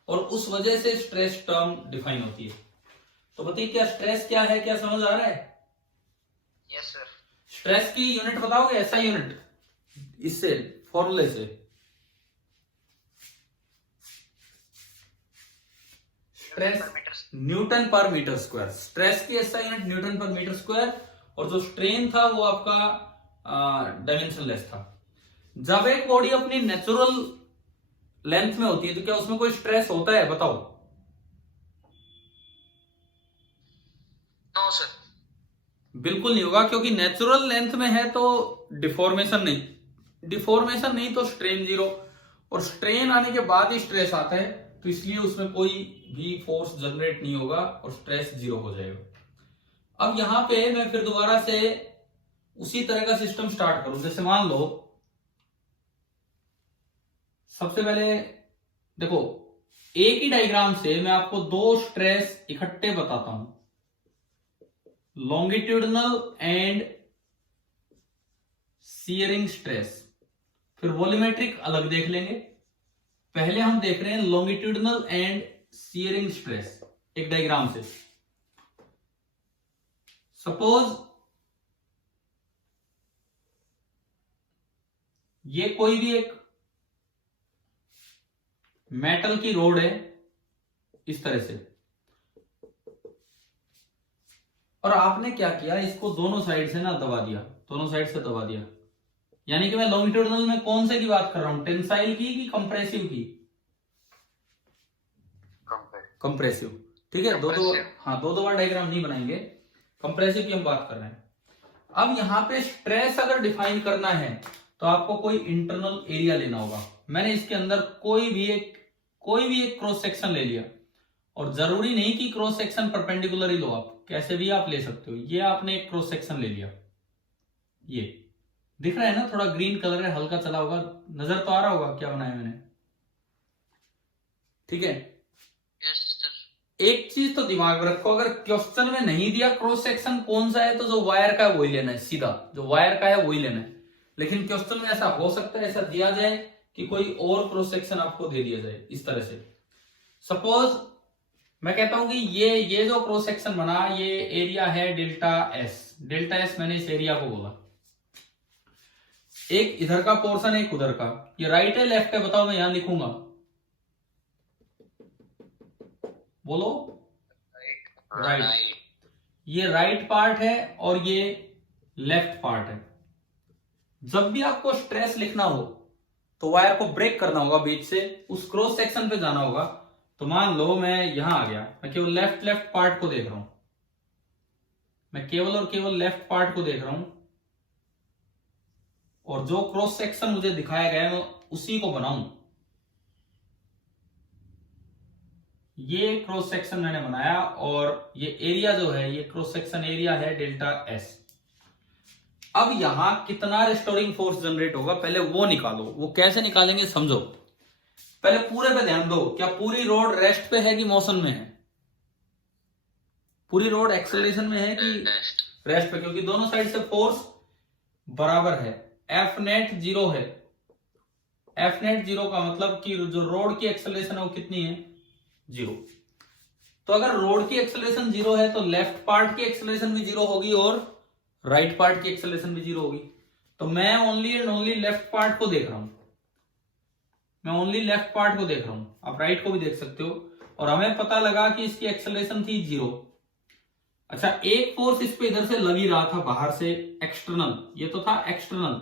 और उस वजह से स्ट्रेस टर्म डिफाइन होती है। तो बताइए क्या स्ट्रेस क्या है, क्या समझ आ रहा है? Yes sir. स्ट्रेस की यूनिट बताओगे? ऐसा यूनिट इससे फॉर्मूले से स्ट्रेस न्यूटन पर मीटर स्क्वायर, स्ट्रेस की ऐसा यूनिट न्यूटन पर मीटर स्क्वायर, और जो स्ट्रेन था वो आपका डायमेंशनलेस था। जब एक बॉडी अपनी नेचुरल लेंथ में होती है तो क्या उसमें कोई स्ट्रेस होता है? बताओ। No sir. बिल्कुल नहीं होगा, क्योंकि नेचुरल लेंथ में है तो डिफॉर्मेशन नहीं, डिफॉर्मेशन नहीं तो स्ट्रेन जीरो, और स्ट्रेन आने के बाद ही स्ट्रेस आता है, तो इसलिए उसमें कोई भी फोर्स जनरेट नहीं होगा और स्ट्रेस जीरो हो जाएगा। अब यहां पे मैं फिर दोबारा से उसी तरह का सिस्टम स्टार्ट करूं। जैसे मान लो सबसे पहले देखो, एक ही डायग्राम से मैं आपको दो स्ट्रेस इकट्ठे बताता हूं, लॉन्गिट्यूडनल एंड शियरिंग स्ट्रेस, फिर वॉल्यूमेट्रिक अलग देख लेंगे। पहले हम देख रहे हैं लॉन्गिट्यूडनल एंड शियरिंग स्ट्रेस एक डायग्राम से। सपोज ये कोई भी एक मेटल की रोड है इस तरह से, और आपने क्या किया, इसको दोनों साइड से ना दबा दिया, दोनों साइड से दबा दिया। यानी कि मैं लॉन्गिट्यूडनल में कौन से की बात कर रहा हूं, टेंसाइल की कि कंप्रेसिव की? कंप्रेसिव। ठीक है, दो बार डायग्राम नहीं बनाएंगे, कंप्रेसिव की हम बात कर रहे हैं। अब यहां पे स्ट्रेस अगर डिफाइन करना है तो आपको कोई इंटरनल एरिया लेना होगा। मैंने इसके अंदर कोई भी एक क्रॉस सेक्शन ले लिया, और जरूरी नहीं कि क्रॉस सेक्शन परपेंडिकुलर ही लो, आप कैसे भी आप ले सकते हो। ये आपने एक क्रॉस सेक्शन ले लिया, ये दिख रहा है ना, थोड़ा ग्रीन कलर है, हल्का चला होगा, नजर तो आ रहा होगा क्या बनाया मैंने। ठीक है, यस सर। एक चीज तो दिमाग में रखो, अगर क्वेश्चन में नहीं दिया क्रॉस सेक्शन कौन सा है तो जो वायर का है वही लेना है, सीधा जो वायर का है वही लेना है। लेकिन क्वेश्चन में ऐसा हो सकता है, ऐसा दिया जाए कि कोई और क्रॉस सेक्शन आपको दे दिया जाए इस तरह से। सपोज मैं कहता हूं कि ये जो क्रॉस सेक्शन बना, ये एरिया है डेल्टा एस। डेल्टा एस मैंने इस एरिया को बोला, एक इधर का पोर्शन है एक उधर का। ये राइट है लेफ्ट है बताओ, मैं यहां लिखूंगा, बोलो। राइट। ये राइट पार्ट है और ये लेफ्ट पार्ट है। जब भी आपको स्ट्रेस लिखना हो तो वायर को ब्रेक करना होगा बीच से, उस क्रॉस सेक्शन पे जाना होगा। तो मान लो मैं यहां आ गया, मैं केवल लेफ्ट पार्ट को देख रहा हूं, मैं केवल और केवल लेफ्ट पार्ट को देख रहा हूं, और जो क्रॉस सेक्शन मुझे दिखाया गया है मैं उसी को बनाऊं। ये क्रॉस सेक्शन मैंने बनाया, और ये एरिया जो है, ये क्रॉस सेक्शन एरिया है डेल्टा एस। अब यहां कितना रिस्टोरिंग फोर्स जनरेट होगा पहले वो निकालो। वो कैसे निकालेंगे समझो, पहले पूरे पे ध्यान दो। क्या पूरी रोड रेस्ट पे है कि मोशन में है? पूरी रोड एक्सेलरेशन में है कि रेस्ट पे? क्योंकि दोनों साइड से फोर्स बराबर है, एफ नेट जीरो है। एफ नेट जीरो का मतलब कि जो रोड की एक्सेलरेशन है वो कितनी है? जीरो। तो अगर रोड की एक्सेलरेशन जीरो है तो लेफ्ट पार्ट की एक्सेलरेशन भी जीरो होगी और राइट पार्ट की एक्सेलरेशन भी जीरो होगी। तो मैं only and only left part को देख रहा हूं, मैं ओनली लेफ्ट पार्ट को देख रहा हूं, आप राइट को भी देख सकते हो। और हमें पता लगा कि इसकी एक्सेलरेशन थी जीरो। अच्छा, एक फोर्स इस पे इधर से लग ही रहा था बाहर से, एक्सटर्नल, ये तो था एक्सटर्नल।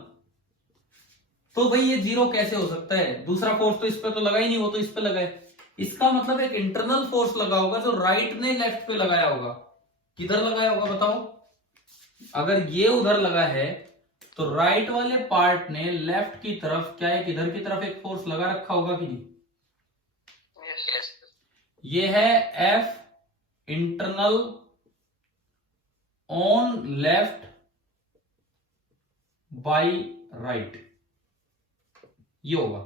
तो भाई ये जीरो कैसे हो सकता है? दूसरा फोर्स तो इस पे तो लगा ही नहीं, वो तो इस पे लगा है। इसका मतलब एक इंटरनल फोर्स लगा होगा जो राइट ने लेफ्ट पे लगाया होगा। किधर लगाया होगा बताओ? अगर ये उधर लगा है तो राइट वाले पार्ट ने लेफ्ट की तरफ क्या है, इधर की तरफ एक फोर्स लगा रखा होगा कि नहीं? यस। ये है F internal on left by right, ये होगा।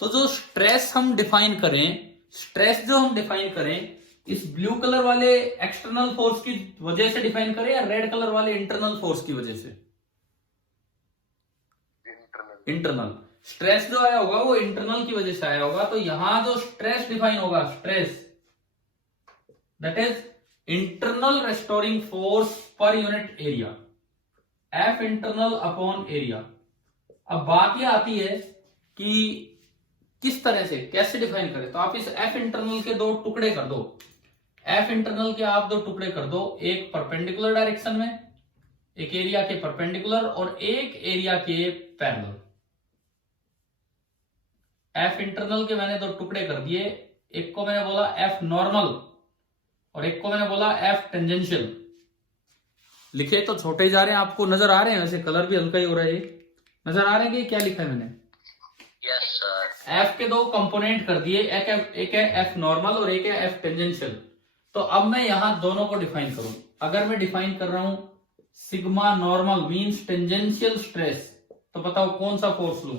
तो जो स्ट्रेस हम डिफाइन करें, स्ट्रेस जो हम डिफाइन करें, इस ब्लू कलर वाले एक्सटर्नल फोर्स की वजह से डिफाइन करें या रेड कलर वाले इंटरनल फोर्स की वजह से? इंटरनल। स्ट्रेस जो आया होगा वो इंटरनल की वजह से आया होगा, तो यहां जो स्ट्रेस डिफाइन होगा, stress that is internal restoring force per unit area, F internal upon area. अब बात यह आती है कि किस तरह से, कैसे डिफाइन करें। तो आप इस एफ इंटरनल के दो टुकड़े कर दो, एफ इंटरनल के आप दो टुकड़े कर दो, एक परपेंडिकुलर डायरेक्शन में, एक एरिया के परपेंडिकुलर और एक एरिया के पैरेलल। एफ इंटरनल के मैंने दो टुकड़े कर दिए, एक को मैंने बोला एफ नॉर्मल और एक को मैंने बोला एफ टेंजेंशियल। लिखे तो छोटे ही जा रहे हैं, आपको नजर आ रहे हैं, वैसे कलर भी हल्का ही हो रहा है, नजर आ रहे हैं कि क्या लिखा है मैंने। Yes, sir. एफ के दो कंपोनेंट कर दिए, एक है एफ नॉर्मल और एक है एफ टेंजेंशियल। तो अब मैं यहां दोनों को डिफाइन करूं। अगर मैं डिफाइन कर रहा हूं sigma normal means tangential stress, तो बताओ कौन सा फोर्स लूं,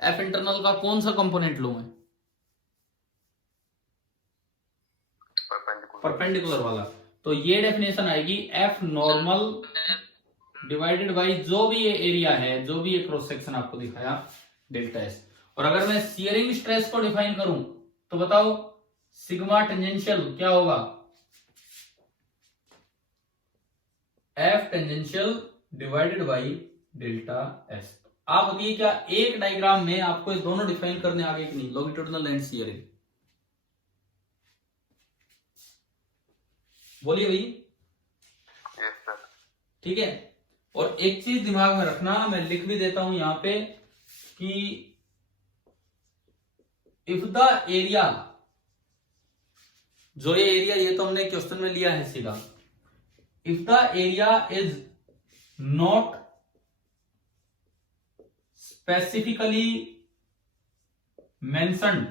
एफ इंटरनल का कौन सा कंपोनेंट लूं मैं, परपेंडिकुलर वाला। तो ये डेफिनेशन आएगी एफ नॉर्मल डिवाइडेड बाई जो भी ये एरिया है, जो भी ये क्रॉस सेक्शन आपको दिखाया, डेल्टा एस। और अगर मैं शियरिंग स्ट्रेस को डिफाइन करूं तो बताओ सिग्मा टेंजेंशियल क्या होगा, F tangential divided by delta S. आप बताइए क्या एक डायग्राम में आपको ये दोनों डिफाइन करने आगे कि नहीं, लॉन्गिट्यूडिनल एंड शियरिंग, बोलिए भाई। Yes, sir. ठीक है। और एक चीज दिमाग में रखना, मैं लिख भी देता हूं यहां पे कि इफ द एरिया, जो ये एरिया, ये तो हमने क्वेश्चन में लिया है सीधा, if the area is not specifically mentioned,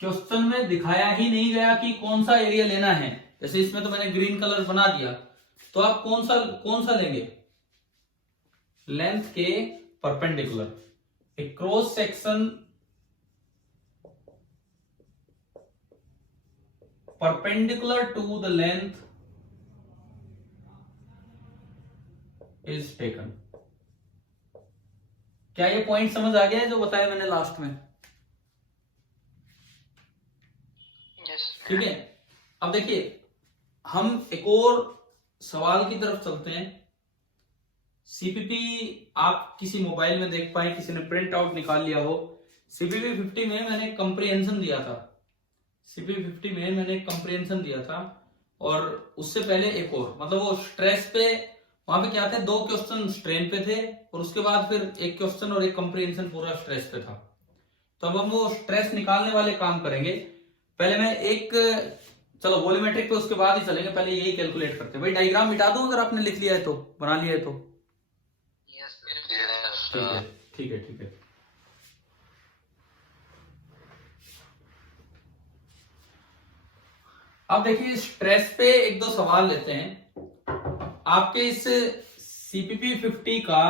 question में दिखाया ही नहीं गया कि कौन सा एरिया लेना है, जैसे इसमें तो मैंने ग्रीन कलर बना दिया, तो आप कौन सा लेंगे, लेंथ के perpendicular, A cross section perpendicular to the length is taken। क्या ये पॉइंट समझ आ गया है जो बताया मैंने लास्ट में? Yes. ठीक है। अब देखिए हम एक और सवाल की तरफ चलते हैं। सीपीपी आप किसी मोबाइल में देख पाए, किसी ने प्रिंट आउट निकाल लिया हो, सीपीपी 50 में मैंने कंप्रीहेंशन दिया था, सीपीपी 50 में मैंने कंप्रीहेंशन दिया था, और उससे पहले एक और, मतलब वो स्ट्रेस पे, वहां पे क्या थे, दो क्वेश्चन स्ट्रेन पे थे और उसके बाद फिर एक क्वेश्चन और एक कंप्रीहेंशन पूरा स्ट्रेस पे था। तो अब हम वो स्ट्रेस निकालने वाले काम करेंगे। पहले मैं एक, चलो वॉल्यूमेट्रिक पे उसके बाद ही चलेंगे, पहले यही कैलकुलेट करते हैं। भाई डायग्राम मिटा दूं अगर आपने लिख लिया है तो, बना लिया है तो? Yes, yes, ठीक sir. है ठीक है ठीक है। अब देखिए स्ट्रेस पे एक दो सवाल लेते हैं। आपके इस सीपीपी 50 का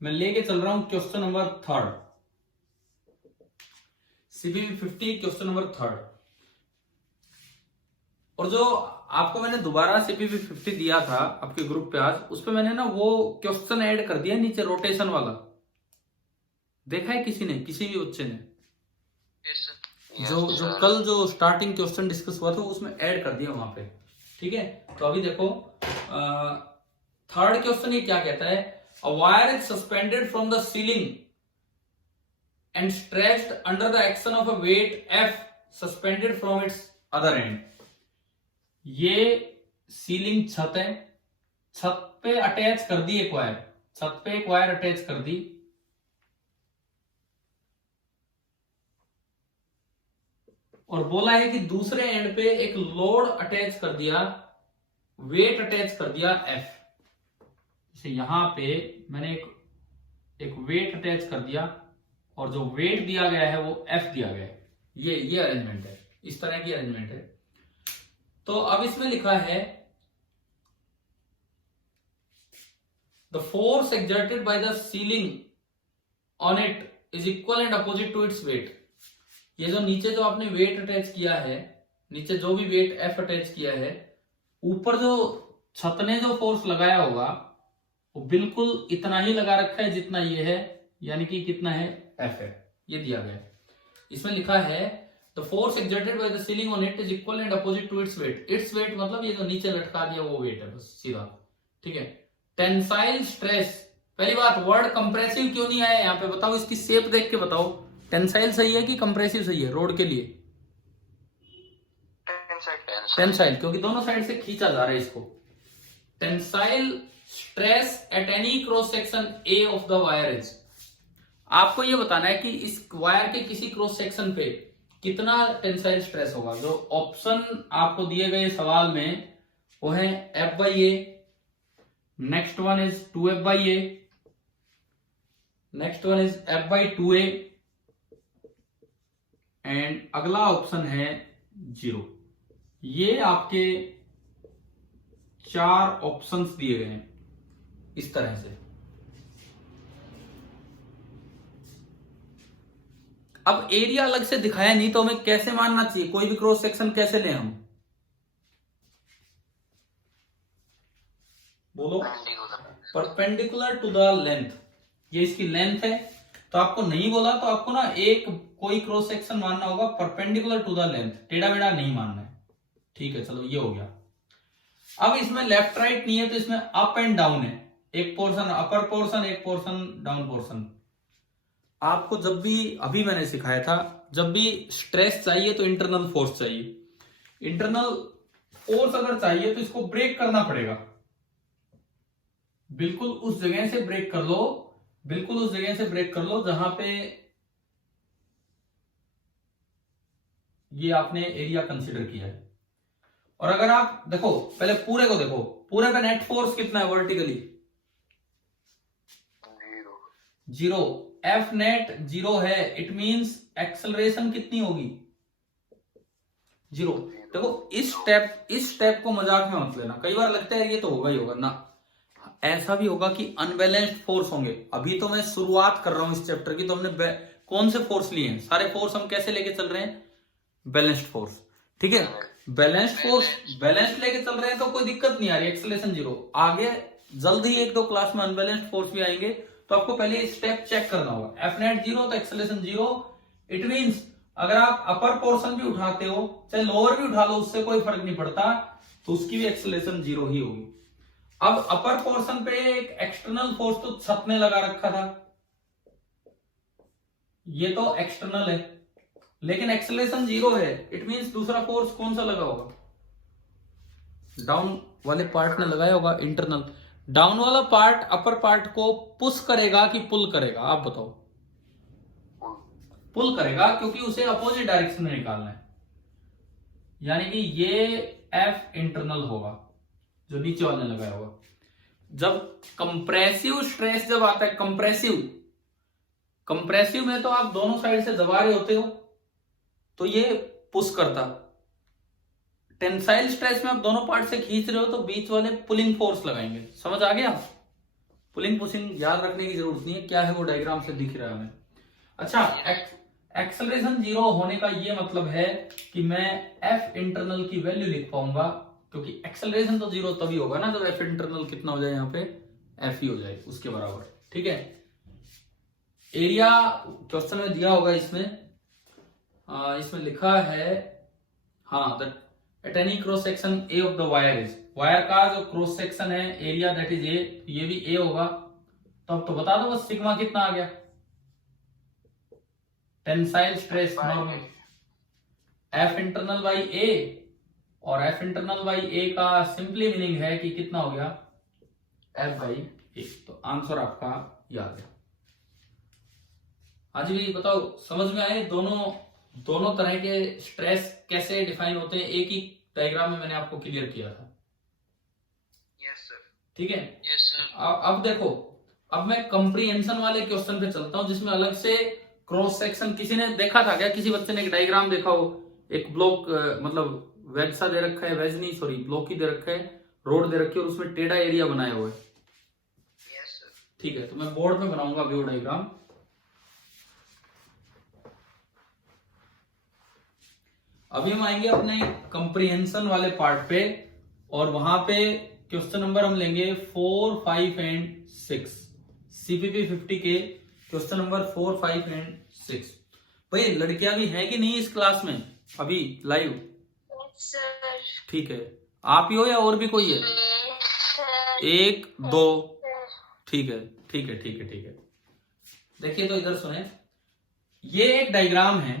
मैं लेके चल रहा हूं question number 3, CPP 50 question number 3। और जो आपको मैंने दोबारा सीपीपी 50 दिया था आपके ग्रुप पे आज, उस पे मैंने ना वो क्वेश्चन ऐड कर दिया नीचे, रोटेशन वाला, देखा है किसी ने, किसी भी बच्चे ने? Yes, sir. जो कल जो स्टार्टिंग क्वेश्चन डिस्कस हुआ था उसमें ऐड कर दिया वहां पे। ठीक है, तो अभी देखो थर्ड क्वेश्चन ये क्या कहता है, a wire is suspended from the ceiling and stretched under the action of a weight F suspended from its other end. ये सीलिंग छत है, छत पे अटैच कर दी एक वायर, छत पे एक वायर अटैच कर दी, और बोला है कि दूसरे एंड पे एक लोड अटैच कर दिया, वेट अटैच कर दिया एफ। जैसे यहां पे मैंने एक वेट अटैच कर दिया और जो वेट दिया गया है वो एफ दिया गया है। ये अरेंजमेंट है, इस तरह की अरेंजमेंट है। तो अब इसमें लिखा है the force exerted by the ceiling on it is equal and opposite to its weight. ये जो नीचे जो आपने वेट अटैच किया है, नीचे जो भी वेट एफ अटैच किया है, ऊपर जो छत ने जो फोर्स लगाया होगा वो बिल्कुल इतना ही लगा रखा है जितना ये है, यानी कि कितना है, F है, ये दिया गया है। इसमें लिखा है the force exerted by the ceiling on it is equal and opposite to its weight. Its weight मतलब ये जो नीचे लटका दिया वो वेट है, बस सीधा, ठीक है। टेंसाइल स्ट्रेस, पहली बात वर्ड कंप्रेसिव क्यों नहीं आया यहाँ पे, बताओ, इसकी शेप देख के बताओ, टेंसाइल सही है कि कंप्रेसिव सही है रोड के लिए? टेंसाइल, क्योंकि दोनों साइड से खींचा जा रहा है इसको। Tensile stress at any cross section A of the wire is, आपको ये बताना है कि इस वायर के किसी क्रॉस सेक्शन पे कितना टेंसाइल स्ट्रेस होगा। जो ऑप्शन आपको दिए गए सवाल में वो है F/A, next one is 2F/A, next one is F/2A and अगला ऑप्शन है 0। ये आपके 4 ऑप्शंस दिए गए हैं इस तरह से। अब एरिया अलग से दिखाया नहीं तो हमें कैसे मानना चाहिए, कोई भी क्रॉस सेक्शन कैसे लें हम, बोलो? परपेंडिकुलर टू द लेंथ, ये इसकी लेंथ है, तो आपको नहीं बोला तो आपको ना एक कोई क्रॉस सेक्शन मानना होगा परपेंडिकुलर टू द लेंथ, टेढ़ा मेढ़ा नहीं मानना है, ठीक है। चलो ये हो गया। अब इसमें लेफ्ट राइट नहीं है तो इसमें अप एंड डाउन है, एक पोर्शन अपर पोर्शन, एक पोर्शन डाउन पोर्शन। आपको जब भी, अभी मैंने सिखाया था, जब भी स्ट्रेस चाहिए तो इंटरनल फोर्स चाहिए। इंटरनल फोर्स अगर चाहिए तो इसको ब्रेक करना पड़ेगा, बिल्कुल उस जगह से ब्रेक कर लो, बिल्कुल उस जगह से ब्रेक कर लो जहां पे ये आपने एरिया कंसीडर किया है। और अगर आप देखो, पहले पूरे को देखो, पूरे पे नेट फोर्स कितना है वर्टिकली? 0। F नेट 0 है, इट मींस एक्सेलरेशन कितनी होगी? 0। देखो इस स्टेप को मजाक में मत लेना, कई बार लगता है ये तो होगा ही होगा ना, ऐसा भी होगा कि अनबैलेंस्ड फोर्स होंगे। अभी तो मैं शुरुआत कर रहा हूं इस चैप्टर की, तो हमने कौन से फोर्स लिए हैं? सारे फोर्स हम कैसे लेके चल रहे हैं? बैलेंस्ड फोर्स, ठीक है। बैलेंस्ड फोर्स बैलेंस्ड लेके चल रहे हैं तो कोई दिक्कत नहीं आ रही, एक्सेलरेशन 0। आगे जल्द ही 1-2 क्लास में अनबैलेंस्ड फोर्स भी आएंगे, तो आपको पहले स्टेप चेक करना होगा। F नेट 0 तो एक्सेलरेशन 0, इट मींस अगर आप अपर पोर्शन भी उठाते हो, चाहे लोअर भी उठा लो, उससे कोई फर्क नहीं पड़ता, तो उसकी भी एक्सेलरेशन 0 ही होगी। अब अपर पोर्शन पे एक एक्सटर्नल फोर्स तो छत में लगा रखा था, ये तो एक्सटर्नल है, लेकिन एक्सेलरेशन 0 है, इट मींस दूसरा फोर्स कौन सा लगा होगा? डाउन वाले पार्ट ने लगाया होगा, इंटरनल। डाउन वाला पार्ट अपर पार्ट को पुश करेगा कि पुल करेगा, आप बताओ? पुल करेगा, क्योंकि उसे अपोजिट डायरेक्शन में निकालना है, यानी कि ये F इंटरनल होगा जो नीचे वाले ने लगाया होगा। जब कंप्रेसिव स्ट्रेस जब आता है, कंप्रेसिव में तो आप दोनों साइड से दबा रहे होते हो, तो ये पुश करता। टेंसाइल स्ट्रेस में आप दोनों पार्ट से खींच रहे हो तो बीच वाले पुलिंग फोर्स लगाएंगे। समझ आ गया? पुलिंग पुशिंग याद रखने की जरूरत नहीं है, क्या है वो डायग्राम से दिख रहा है हमें। अच्छा, एक्सेलरेशन 0 होने का ये मतलब है कि मैं F इंटरनल की वैल्यू लिख पाऊंगा, क्योंकि एक्सेलरेशन तो 0 तभी होगा ना जब F इंटरनल कितना हो जाए, यहाँ पे F ही हो जाए उसके बराबर, ठीक है। एरिया क्वेश्चन में दिया होगा, इसमें लिखा है, हाँ, at any cross section A of the wire is, wire का जो क्रॉस सेक्शन है एरिया दैट इज ए, ये भी ए होगा। तो अब तो बता दो बस सिग्मा कितना आ गया? Tensile stress normal F internal by A, और F इंटरनल बाई ए का सिंपली मीनिंग है कि कितना हो गया? F बाई ए। तो आंसर आपका याद है। आज भी बताओ, समझ में आए दोनों तरह के स्ट्रेस कैसे डिफाइन होते हैं? एक ही डायग्राम में मैंने आपको क्लियर किया था। Yes sir. ठीक है, यस सर। अब देखो, अब मैं कंप्रीहेंशन वाले क्वेश्चन पे चलता हूं, जिसमें अलग से क्रॉस सेक्शन, किसी ने देखा था क्या? किसी बच्चे ने एक डायग्राम देखा हो, एक ब्लॉक मतलब वेज सा दे रखा है, वेज नहीं सॉरी ब्लॉक ही दे रखा है, रोड दे रखी है और उसमें टेढ़ा एरिया बनाया हुआ है। Yes sir. ठीक है, तो मैं बोर्ड में बनाऊंगा व्यू डायग्राम। अभी हम आएंगे अपने कंप्रीहेंशन वाले पार्ट पे, और वहां पे क्वेश्चन नंबर हम लेंगे 4, 5 एंड 6, CPP 50 के क्वेश्चन नंबर 4, 5 एंड 6। भाई लड़कियां भी है कि नहीं इस क्लास में अभी लाइव? Yes, sir. ठीक है, आप ही हो या और भी कोई है? Yes, sir. 1, 2, Sir. ठीक है ठीक है ठीक है ठीक है। देखिए तो इधर सुने, ये एक डायग्राम है।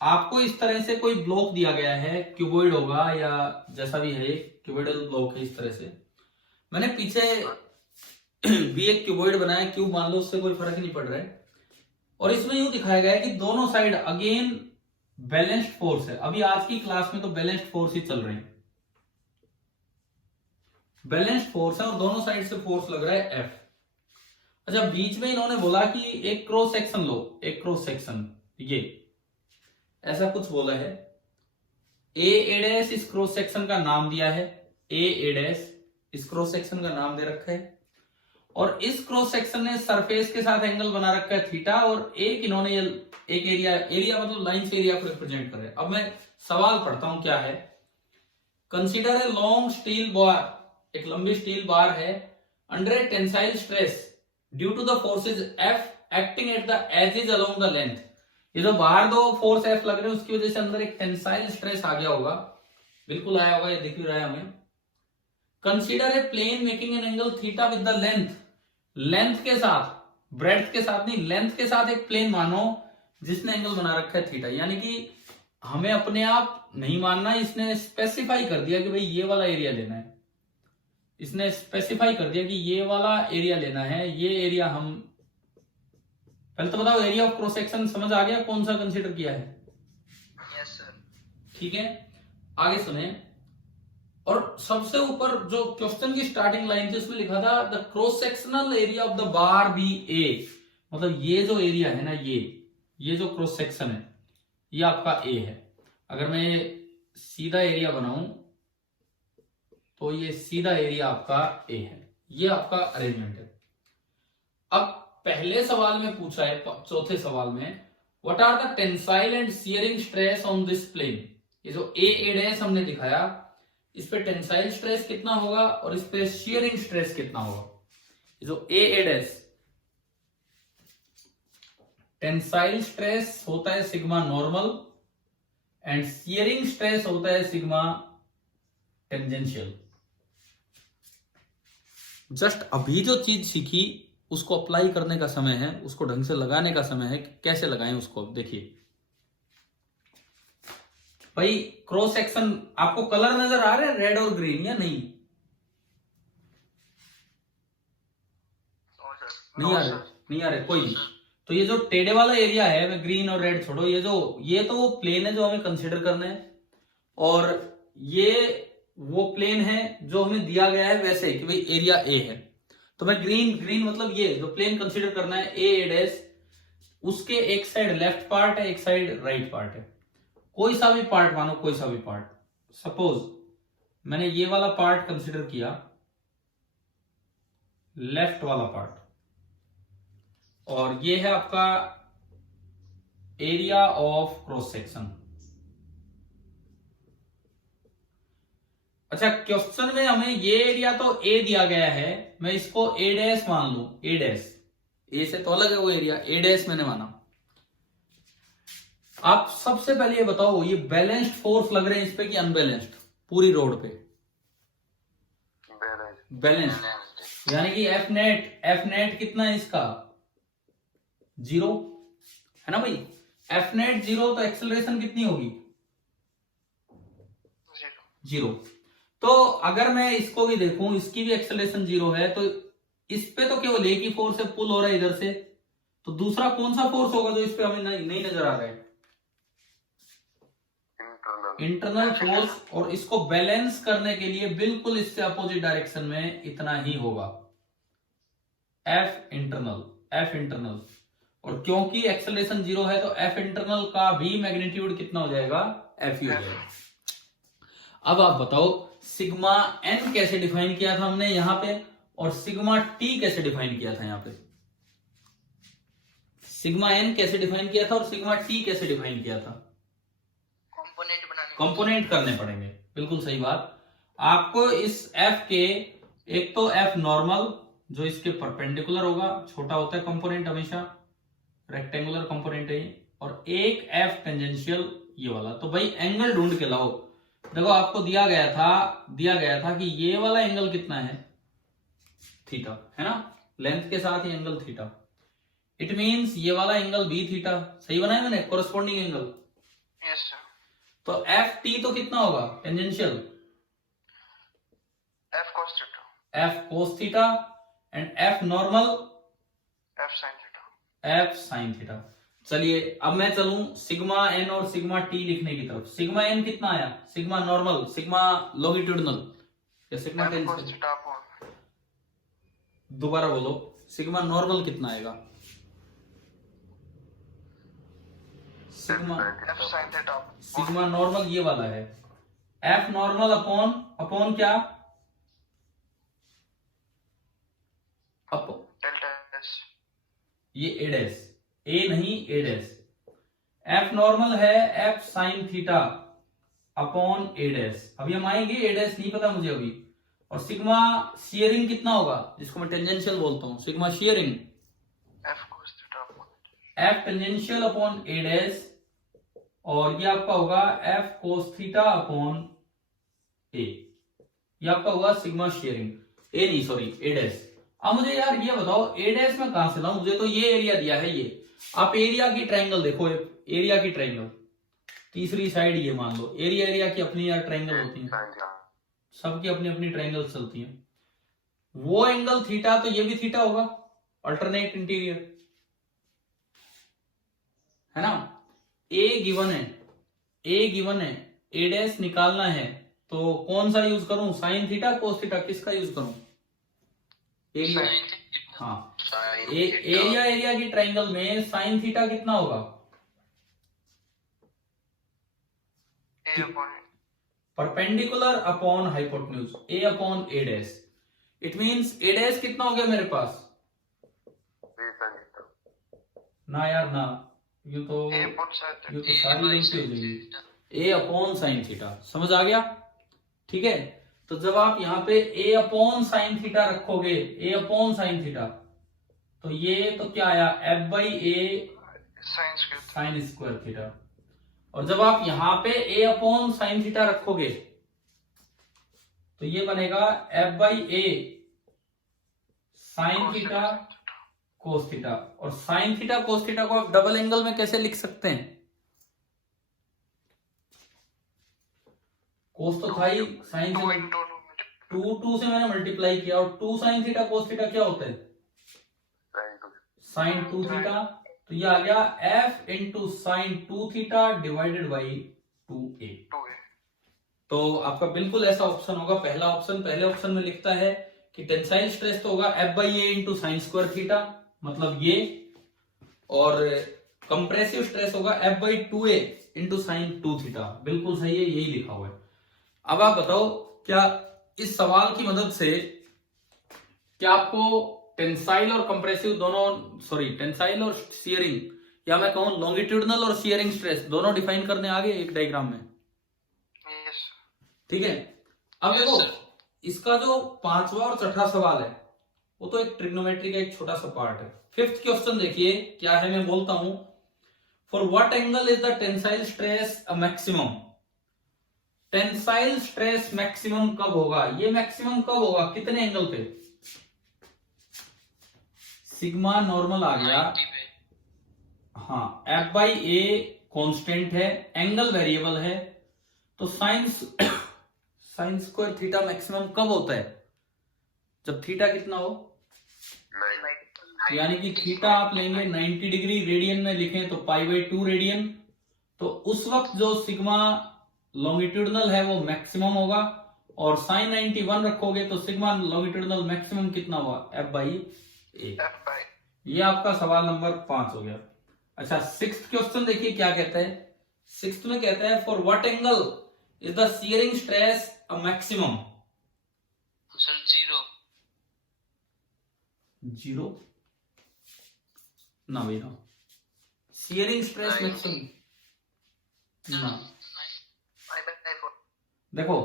आपको इस तरह से कोई ब्लॉक दिया गया है, क्यूबॉइड होगा या जैसा भी है, क्यूबॉइडल ब्लॉक है इस तरह से। मैंने पीछे भी एक क्यूबॉइड बनाया, क्यूब मान लो, उससे कोई फर्क नहीं पड़ रहा है। और इसमें यूं दिखाया गया है कि दोनों साइड अगेन बैलेंस्ड फोर्स है। अभी आज की क्लास में तो बैलेंस्ड फोर्स ही चल रहे हैं, बैलेंस्ड फोर्स है और दोनों साइड से फोर्स लग रहा है F। अच्छा, बीच में इन्होंने बोला कि एक क्रॉस सेक्शन लो, एक क्रॉस सेक्शन, ये ऐसा कुछ बोला है। ए डैश इस क्रॉस सेक्शन का नाम दिया है, ए डैश इस क्रॉस सेक्शन का नाम दे रखा है। और इस क्रॉस सेक्शन ने सरफेस के साथ एंगल बना रखा है थीटा। और एक इन्होंने एक एरिया मतलब लाइन से एरिया को रिप्रेजेंट कर रहे हैं। अब मैं सवाल पढ़ता हूं क्या है। Consider a long steel bar, एक लंबी स्टील बार है, under a tensile stress due to the forces F acting at the edges along the length. ये जो बाहर दो फोर्स F लग रहे हैं उसकी वजह से अंदर एक टेंसाइल स्ट्रेस आ गया होगा, बिल्कुल आया होगा, ये दिख भी रहा है हमें। Consider a plane making an angle theta with the length, length के साथ, ब्रेड्थ के साथ नहीं, लेंथ के साथ एक प्लेन मानो जिसने एंगल बना रखा है थीटा। यानी कि हमें अपने आप नहीं मानना, इसने स्पेसिफाई कर दिया कि भाई ये वाला एरिया लेना है। इसने स्पेसिफाई कर दिया कि ये वाला एरिया लेना है। ये एरिया हम पहले तो बताओ, एरिया ऑफ क्रॉस सेक्शन समझ आ गया कौन सा कंसीडर किया है? Yes, sir. ठीक है, आगे सुने। और सबसे ऊपर जो क्वेश्चन की स्टार्टिंग लाइन थी उसमें लिखा था the cross sectional area of the bar B A. मतलब ये जो एरिया है ना, ये जो क्रॉस सेक्शन है ये आपका ए है। अगर मैं सीधा एरिया बनाऊं तो ये सीधा एरिया आपका ए है। ये आपका अरेंजमेंट है। अब पहले सवाल में पूछा है, चौथे सवाल में, what are the tensile and shearing stress on this plane. ये जो ए डैश हमने दिखाया, इस पे टेंसाइल स्ट्रेस कितना होगा और इस पे शियरिंग स्ट्रेस कितना होगा। ये जो ए डैश, टेंसाइल स्ट्रेस होता है sigma normal and shearing stress होता है सिग्मा टेंजेंशियल। जस्ट अभी जो चीज सीखी उसको अप्लाई करने का समय है, उसको ढंग से लगाने का समय है कि कैसे लगाएं उसको। देखिए भाई, क्रॉस सेक्शन आपको कलर नजर आ रहे हैं, रेड और ग्रीन या नहीं? No, sir. नहीं आ रहे, नहीं आ रहे कोई नहीं। तो ये जो टेढ़े वाला एरिया है, मैं ग्रीन और रेड छोड़ो, ये तो वो प्लेन है जो हमें कंसीडर करना है। और ये वो प्लेन है जो हमें दिया गया है वैसे कि भाई एरिया ए है। तो मैं ग्रीन मतलब ये जो प्लेन कंसीडर करना है ए डैश, उसके एक साइड लेफ्ट पार्ट है, एक साइड राइट पार्ट है। कोई सा भी पार्ट मानो, कोई सा भी पार्ट। सपोज मैंने ये वाला पार्ट कंसीडर किया, लेफ्ट वाला पार्ट, और ये है आपका एरिया ऑफ क्रॉस सेक्शन। अच्छा, क्वेश्चन में हमें ये एरिया तो ए दिया गया है, मैं इसको ए डैश मान लू, ए डैश, ए से तो अलग है वो एरिया, ए डैश मैंने माना। आप सबसे पहले ये बताओ, ये बैलेंस्ड फोर्स लग रहे हैं इस पे कि अनबैलेंस्ड? पूरी रोड पे बैलेंस्ड, यानी कि एफ नेट कितना है इसका? 0 है ना भाई। एफ नेट 0 तो एक्सेलरेशन कितनी होगी? 0। तो अगर मैं इसको भी देखूं, इसकी भी एक्सेलरेशन 0 है, तो इस पे तो केवल एक ही फोर्स है, पुल हो रहा है इधर से। तो दूसरा कौन सा फोर्स होगा जो इस पे हमें नहीं नजर आ रहा है? Internal force. और इसको बैलेंस करने के लिए बिल्कुल इससे अपोजिट डायरेक्शन में इतना ही होगा, एफ इंटरनल। और क्योंकि एक्सेलरेशन 0 है तो एफ इंटरनल का भी मैग्नीट्यूड कितना हो जाएगा? एफ ही हो जाएगा। अब आप बताओ, सिग्मा एन कैसे डिफाइन किया था हमने यहां पे, और सिग्मा टी कैसे डिफाइन किया था यहां पे? सिग्मा एन कैसे डिफाइन किया था और सिग्मा टी कैसे डिफाइन किया था? कंपोनेंट बनाने, कंपोनेंट करने पड़ेंगे, बिल्कुल सही बात। आपको इस एफ के, एक तो एफ नॉर्मल जो इसके परपेंडिकुलर होगा, छोटा होता है कंपोनेंट हमेशा, रेक्टेंगुलर कंपोनेंट है ये, और एक एफ टेंजेंशियल ये वाला। तो भाई एंगल ढूंढ के लाओ। देखो आपको दिया गया था कि ये वाला एंगल कितना है, थीटा, है ना, लेंथ के साथ ये एंगल थीटा। इट मींस ये वाला एंगल भी थीटा। सही बनाया मैंने, कोरस्पॉन्डिंग एंगल। Yes sir. तो एफ टी तो कितना होगा tangential, F cos theta, F cos theta, and F normal, F sin theta. F sine theta. चलिए अब मैं चलूं सिग्मा एन और सिग्मा टी लिखने की तरफ। सिग्मा एन कितना आया, सिग्मा नॉर्मल, सिग्मा लॉन्गिट्यूडिनल या sigma F cos tangential, theta upon दोबारा बोलो, सिग्मा नॉर्मल कितना आएगा, sigma F sin theta sigma normal ये वाला है, एफ नॉर्मल अपॉन अपॉन क्या, डेल्टा एस। ये ए डैश, ए नहीं ए डैश। एफ नॉर्मल है F sine theta upon A dash. अभी हम आएंगे, ए डैश नहीं पता मुझे अभी। और सिग्मा शेयरिंग कितना होगा, जिसको मैं टेंजेंशियल बोलता हूं, sigma shearing F cos theta upon F tangential upon A dash, और ये आपका होगा F cos theta upon A. ये आपका होगा सिग्मा शेयरिंग, ए नहीं सॉरी ए डैश। अब मुझे यार ये बताओ ए डैश में कहां से लाऊं, मुझे तो ये एरिया दिया है, ये आप एरिया की ट्रायंगल देखो, एरिया की ट्रायंगल, तीसरी साइड ये मान लो, एरिया की अपनी यार ट्रायंगल होती है, सबकी अपनी अपनी ट्रायंगल चलती है। वो एंगल थीटा तो ये भी थीटा होगा, अल्टरनेट इंटीरियर, है ना। ए गिवन है, ए डैश निकालना है, तो कौन सा यूज करूं, साइन थीटा कोस थीटा, किसका यूज करूं, एरिया। हाँ, एरिया की ट्रायंगल में साइन थीटा कितना होगा, A upon perpendicular upon hypotenuse, A upon A dash. It means A dash कितना हो गया मेरे पास, ना यार ना, यूं तो ए अपॉन सारी गलती हो जाएगी, ए अपॉन साइन थीटा। समझ आ गया, ठीक है। तो जब आप यहाँ पे ए अपॉन साइन थीटा रखोगे, ए अपॉन साइन थीटा, तो ये तो क्या आया, F by A sine square theta. और जब आप यहाँ पे ए अपॉन साइन थीटा रखोगे, तो ये बनेगा F by A sign theta cos theta. और साइन थीटा कोस थीटा को आप डबल एंगल में कैसे लिख सकते हैं, कोस तो था ही, साइन से टू से मैंने मल्टीप्लाई किया, और two sine theta cos theta क्या होता है, साइन टू थीटा। तो ये आ गया F into sine to theta divided by 2a। तो आपका बिल्कुल ऐसा ऑप्शन होगा, पहला ऑप्शन। पहले ऑप्शन में लिखता है कि टेंसाइल स्ट्रेस तो होगा F by A into sine square theta, मतलब ये, और कंप्रेसिव स्ट्रेस होगा F by 2a into sine to theta. बिल्कुल सही है, यही लिखा हुआ है। अब आप बताओ, क्या इस सवाल की मदद से क्या आपको टेंसाइल और कंप्रेसिव दोनों, सॉरी टेंसाइल और शियरिंग, या मैं कहूं लॉन्गिट्यूडनल और शियरिंग स्ट्रेस दोनों डिफाइन करने आ गए एक डायग्राम में, ठीक है। अब देखो इसका जो पांचवा और छठा सवाल है वो तो एक ट्रिग्नोमेट्री का एक छोटा सा पार्ट है। फिफ्थ क्वेश्चन देखिए क्या है, मैं बोलता हूं, for what angle is the tensile stress a maximum. Tensile stress maximum कब होगा, ये मैक्सिमम कब होगा, कितने एंगल पे, सिग्मा नॉर्मल आ गया, हाँ, एफ बाई ए कॉन्स्टेंट है, एंगल वेरिएबल है, तो साइन स्क्वायर थीटा मैक्सिमम कब होता है, जब थीटा कितना हो, यानी कि थीटा आप लेंगे 90 डिग्री, रेडियन में लिखें तो पाई बाई 2 रेडियन, तो उस वक्त जो सिग्मा लॉन्गिट्यूडनल है वो मैक्सिमम होगा, और साइन 91 रखोगे तो सिग्मा लॉन्गिट्यूडनल मैक्सिमम कितना हुआ, एफ बाई ए। ये आपका सवाल नंबर 5 हो गया। अच्छा, सिक्स्थ क्वेश्चन देखिए क्या कहता है। सिक्स्थ में कहता है for what angle is the shearing stress a maximum. Sir zero ना भैया, शियरिंग स्ट्रेस मैक्सिमम ना। देखो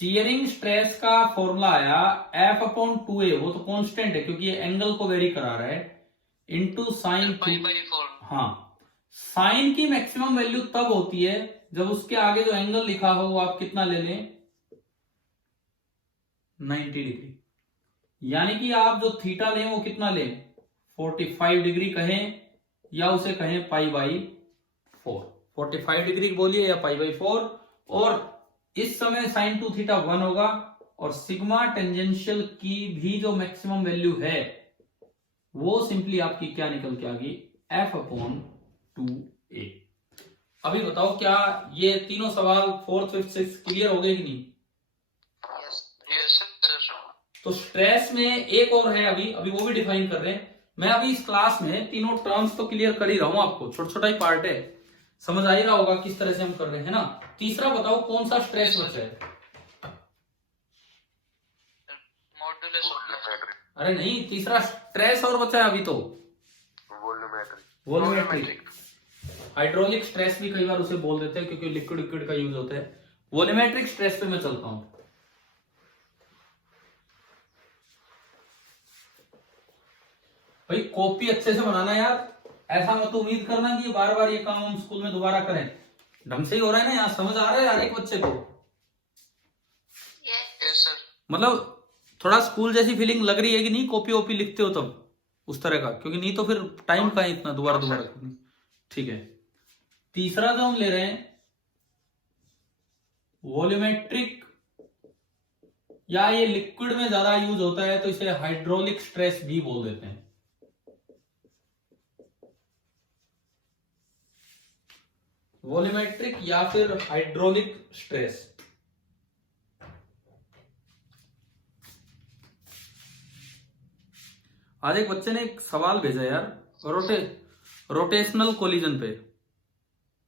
शियरिंग स्ट्रेस का फॉर्मूला आया F/2A, वो तो कांस्टेंट है क्योंकि ये एंगल को वेरी करा रहा है, इनटू साइन पाई बाई 4। हाँ, साइन की मैक्सिमम वैल्यू तब होती है जब उसके आगे जो एंगल लिखा हो वो आप कितना ले लें, 90 डिग्री। यानी कि आप जो थीटा लें वो कितना लें, 45 डिग्री कहें या उसे कहें π/4। 45 डिग्री बोलिए या π/4। और इस समय sin 2 थीटा 1 होगा और सिग्मा टेंजेंशियल की भी जो मैक्सिमम वैल्यू है वो सिंपली आपकी क्या निकल के आ गई, F/2A। अभी बताओ क्या ये तीनों सवाल 4th 5th 6th क्लियर हो गए कि नहीं? Yes sir. तो स्ट्रेस में एक और है, अभी वो भी डिफाइन कर रहे हैं। मैं अभी इस क्लास में तीनों टर्म्स तो क्लियर कर ही रहा हूं, आपको छोटा छोटा ही पार्ट है, समझ आ ही रहा होगा किस तरह से हम कर रहे हैं ना। तीसरा बताओ कौन सा स्ट्रेस बचा है? मॉड्यूलस अरे नहीं, तीसरा स्ट्रेस और बचा है अभी तो, वॉल्यूमेट्रिक। हाइड्रोलिक स्ट्रेस भी कई बार उसे बोल देते हैं क्योंकि लिक्विड लिक्विड का यूज होता है। वॉल्यूमेट्रिक स्ट्रेस पे मैं चलता हूं। भाई कॉपी अच्छे से बनाना यार, ऐसा मत उम्मीद करना कि बार बार ये काम हम स्कूल में दोबारा करें। ढंग से ही हो रहा है ना, यहाँ समझ आ रहा है यार एक बच्चे को? Yes sir. मतलब थोड़ा स्कूल जैसी फीलिंग लग रही है कि नहीं, कॉपी वॉपी लिखते हो तब उस तरह का, क्योंकि नहीं तो फिर टाइम का है इतना दोबारा दोबारा करना। ठीक है, तीसरा जो हम ले रहे हैं वॉल्यूमेट्रिक, या ये लिक्विड में ज्यादा यूज होता है तो इसे हाइड्रोलिक स्ट्रेस भी बोल देते हैं। वॉल्यूमेट्रिक या फिर हाइड्रोलिक स्ट्रेस। आज एक बच्चे ने एक सवाल भेजा यार, रोटेशनल कोलिजन पे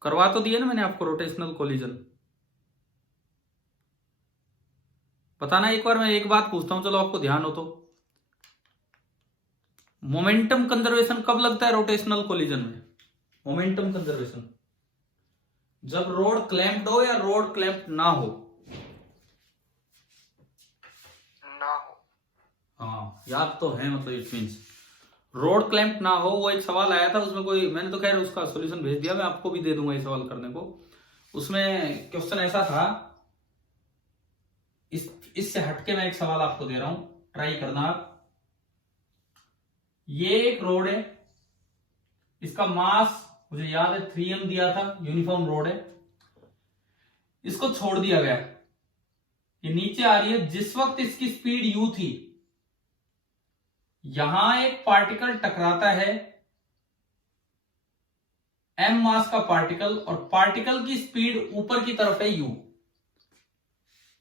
करवा तो दिया ना मैंने आपको, रोटेशनल कोलिजन बताना। एक बार मैं एक बात पूछता हूं, चलो आपको ध्यान हो तो, मोमेंटम कंजर्वेशन कब लगता है रोटेशनल कोलिजन में? मोमेंटम कंजर्वेशन जब रोड क्लैंप्ड हो या रोड क्लैंप्ड ना हो? हाँ याद तो है, मतलब इट मींस रोड क्लैंप ना हो। वो एक सवाल आया था उसमें कोई, मैंने तो खैर उसका सॉल्यूशन भेज दिया, मैं आपको भी दे दूंगा ये सवाल करने को। उसमें क्वेश्चन ऐसा था, इससे हटके मैं एक सवाल आपको दे रहा हूं, ट्राई करना आप। ये एक रोड है, इसका मास मुझे याद है 3m दिया था, यूनिफॉर्म रोड है, इसको छोड़ दिया गया, ये नीचे आ रही है। जिस वक्त इसकी स्पीड u थी, यहां एक पार्टिकल टकराता है, m मास का पार्टिकल, और पार्टिकल की स्पीड ऊपर की तरफ है u।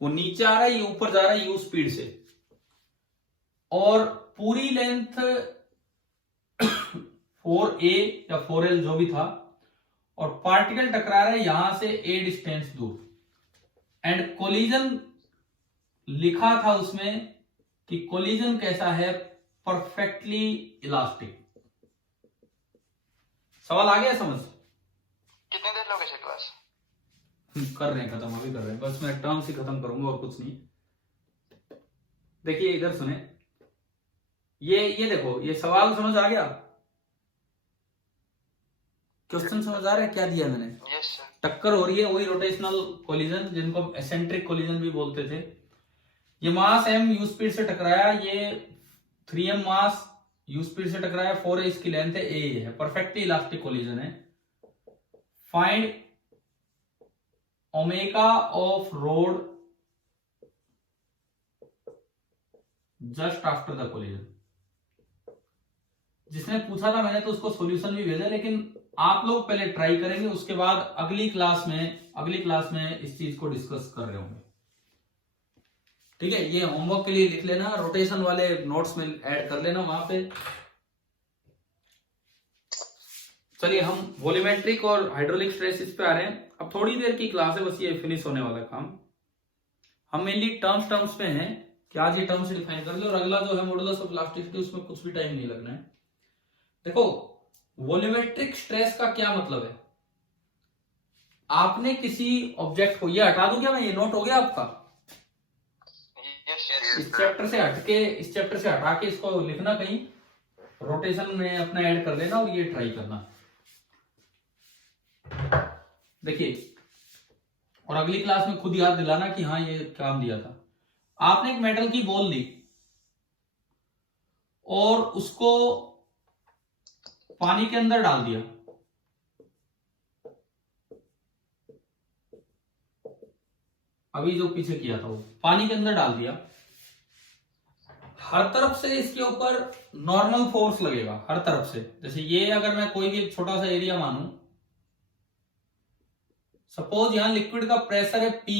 वो नीचे आ रहा है, ये ऊपर जा रहा है u स्पीड से, और पूरी लेंथ 4a या 4l जो भी था, और पार्टिकल टकरा रहा है यहां से a डिस्टेंस दूर। एंड कोलिजन लिखा था उसमें कि कोलिजन कैसा है, परफेक्टली इलास्टिक। सवाल आ गया समझ? कितने देर लोगे क्लास? कर रहे हैं खत्म, अभी कर रहे हैं, बस मैं टर्म्स ही खत्म करूंगा और कुछ नहीं। देखिए इधर सुने, ये देखो, ये सवाल समझ आ गया, क्वेश्चन समझ आ रहा है क्या दिया मैंने? Yes sir. टक्कर हो रही है, वही रोटेशनल कोलिजन जिनको एसेंट्रिक कोलिजन भी बोलते थे। ये मास m u स्पीड से टकराया, ये 3m मास u स्पीड से टकराया, 4a इसकी लेंथ है, a है, परफेक्टली इलास्टिक कोलिजन है। Find omega of road just after the collision. जिसने पूछा था मैंने तो उसको सॉल्यूशन भी भेजा, लेकिन आप लोग पहले ट्राई करेंगे, उसके बाद अगली क्लास में इस चीज को डिस्कस कर रहे होंगे। ठीक है, ये होमवर्क के लिए लिख लेना, रोटेशन वाले नोट्स में ऐड कर लेना वहां पे। चलिए हम वॉल्यूमेट्रिक और हाइड्रोलिक स्ट्रेस इस पे आ रहे हैं। अब थोड़ी देर की क्लास है, बस ये फिनिश होने वाला काम। हम मेनली टर्म्स में हैं कि आज ये टर्म्स डिफाइन कर ले, और अगला जो है मॉडुलस ऑफ इलास्टिसिटी, उसमें कुछ भी टाइम नहीं लगना है। देखो वॉल्यूमेट्रिक स्ट्रेस का क्या मतलब है, आपने किसी ऑब्जेक्ट को, ये हटा दूं क्या मैं, ये नोट हो गया आपका, yes. इस चैप्टर से हटा के इसको लिखना कहीं, रोटेशन में अपना ऐड कर लेना और ये ट्राई करना। देखिए, और अगली क्लास में खुद याद दिलाना कि हाँ ये काम दिया था। आपने एक मेटल की बॉल ली और उसको पानी के अंदर डाल दिया, अभी जो पीछे किया था वो पानी के अंदर डाल दिया, हर तरफ से इसके ऊपर नॉर्मल फोर्स लगेगा, हर तरफ से। जैसे ये अगर मैं कोई भी एक छोटा सा एरिया मानूं, सपोज यहां लिक्विड का प्रेशर है P,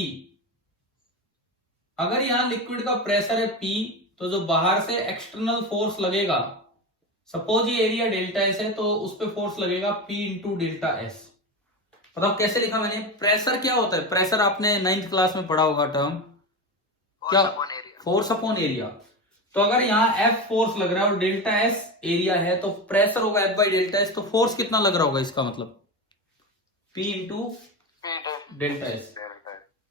अगर यहां लिक्विड का प्रेशर है P तो जो बाहर से एक्सटर्नल फोर्स लगेगा, सपोज ये एरिया डेल्टा एस है तो उस पर फोर्स लगेगा P इंटू डेल्टा एस। बताओ कैसे लिखा मैंने? प्रेशर क्या होता है? प्रेशर आपने 9th क्लास में पढ़ा होगा टर्म, क्या? Force upon area. तो अगर यहाँ F फोर्स लग रहा है और डेल्टा एस एरिया है तो प्रेशर होगा F बाई डेल्टा एस। तो फोर्स कितना लग रहा होगा इसका मतलब? P into delta S.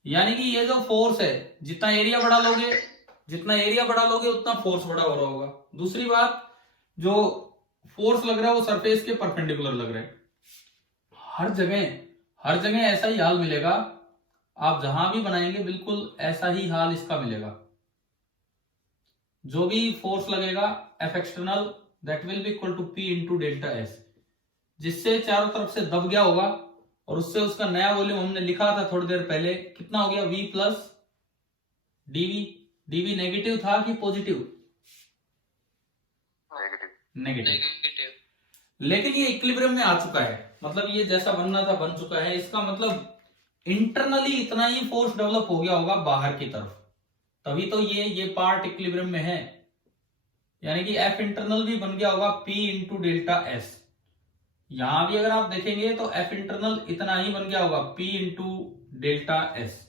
यानी कि ये जो फोर्स है, जितना एरिया बढ़ा लोगे उतना फोर्स बढ़ा हो रहा होगा। दूसरी बात, जो फोर्स लग रहा है वो सरफेस के परपेंडिकुलर लग रहा है। हर जगह ऐसा ही हाल मिलेगा, आप जहां भी बनाएंगे बिल्कुल ऐसा ही हाल इसका मिलेगा। जो भी फोर्स लगेगा F external that will be equal to P into delta S, जिससे चारों तरफ से दब गया होगा और उससे उसका नया वॉल्यूम हमने लिखा था थोड़ी देर पहले, कितना हो गया? V plus dV। dV negative था कि पॉजिटिव? नेगेटिव। लेकिन ये इक्विलिब्रियम में आ चुका है, मतलब ये जैसा बनना था बन चुका है। इसका मतलब इंटरनली इतना ही फोर्स डेवलप हो गया होगा बाहर की तरफ, तभी तो ये पार्ट इक्विलिब्रियम में है। यानी कि F इंटरनल भी बन गया होगा P इंटू डेल्टा एस। यहां भी अगर आप देखेंगे तो F इंटरनल इतना ही बन गया होगा P इंटू डेल्टा एस।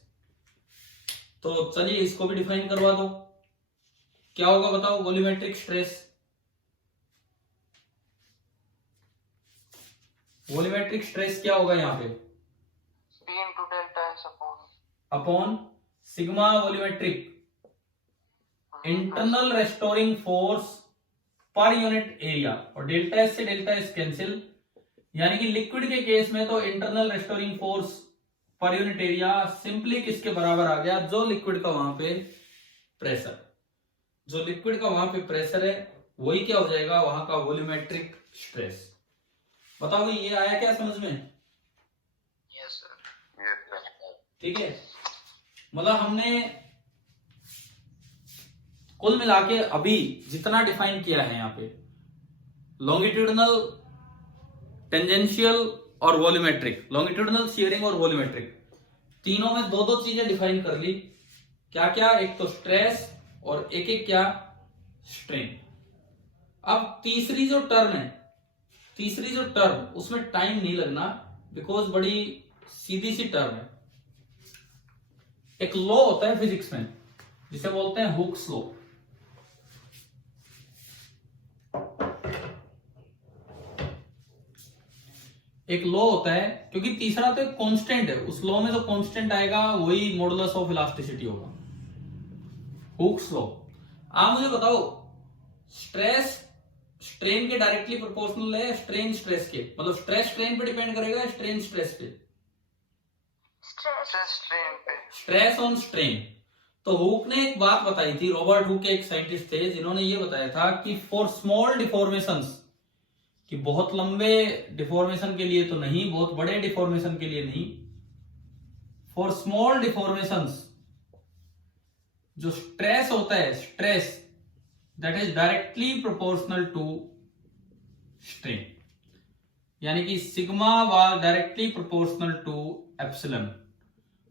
तो चलिए इसको भी डिफाइन करवा दो, क्या होगा बताओ? Volumetric stress. वॉल्यूमेट्रिक स्ट्रेस क्या होगा यहाँ पे? P into delta S upon sigma volumetric internal restoring force per unit area, और डेल्टा एस से डेल्टा एस कैंसिल। यानी कि लिक्विड के केस में तो internal restoring force per unit area simply किसके बराबर आ गया? जो लिक्विड का वहां पे प्रेशर है वही क्या हो जाएगा? वहां का वॉल्यूमेट्रिक स्ट्रेस। बताओ ये आया क्या समझ में? Yes sir. ठीक है, मतलब हमने कुल मिला के अभी जितना डिफाइन किया है यहाँ पे, लॉन्गिट्यूडनल, टेंजेंशियल और वॉल्यूमेट्रिक, लॉन्गिट्यूडनल, शियरिंग और वॉल्यूमेट्रिक, तीनों में दो दो चीजें डिफाइन कर ली। क्या क्या? एक तो स्ट्रेस और एक एक क्या? स्ट्रेन। अब तीसरी जो टर्म उसमें टाइम नहीं लगना, बिकॉज बड़ी सीधी सी टर्म है। एक लॉ होता है फिजिक्स में जिसे बोलते हैं हुक्स लॉ। एक लॉ होता है, क्योंकि तीसरा तो एक कांस्टेंट है, उस लॉ में जो कांस्टेंट आएगा वही मॉडुलस ऑफ इलास्टिसिटी होगा, हुक्स लॉ। आप मुझे बताओ, स्ट्रेस स्ट्रेन के डायरेक्टली प्रोपोर्शनल है, स्ट्रेन स्ट्रेस के? मतलब स्ट्रेस स्ट्रेन पे डिपेंड करेगा, स्ट्रेन स्ट्रेस पे? Stress on strain. तो हुक ने एक बात बताई थी, रॉबर्ट हुक एक साइंटिस्ट थे जिन्होंने ये बताया था कि फॉर स्मॉल डिफॉर्मेशंस, कि बहुत लंबे डिफॉर्मेशन के लिए तो नहीं, बहुत बड़े डिफॉर्मेशन के लिए नहीं, फॉर स्मॉल डिफॉर्मेशंस जो स्ट्रेस होता है, stress that is directly proportional to strain. यानी कि sigma was directly proportional to epsilon.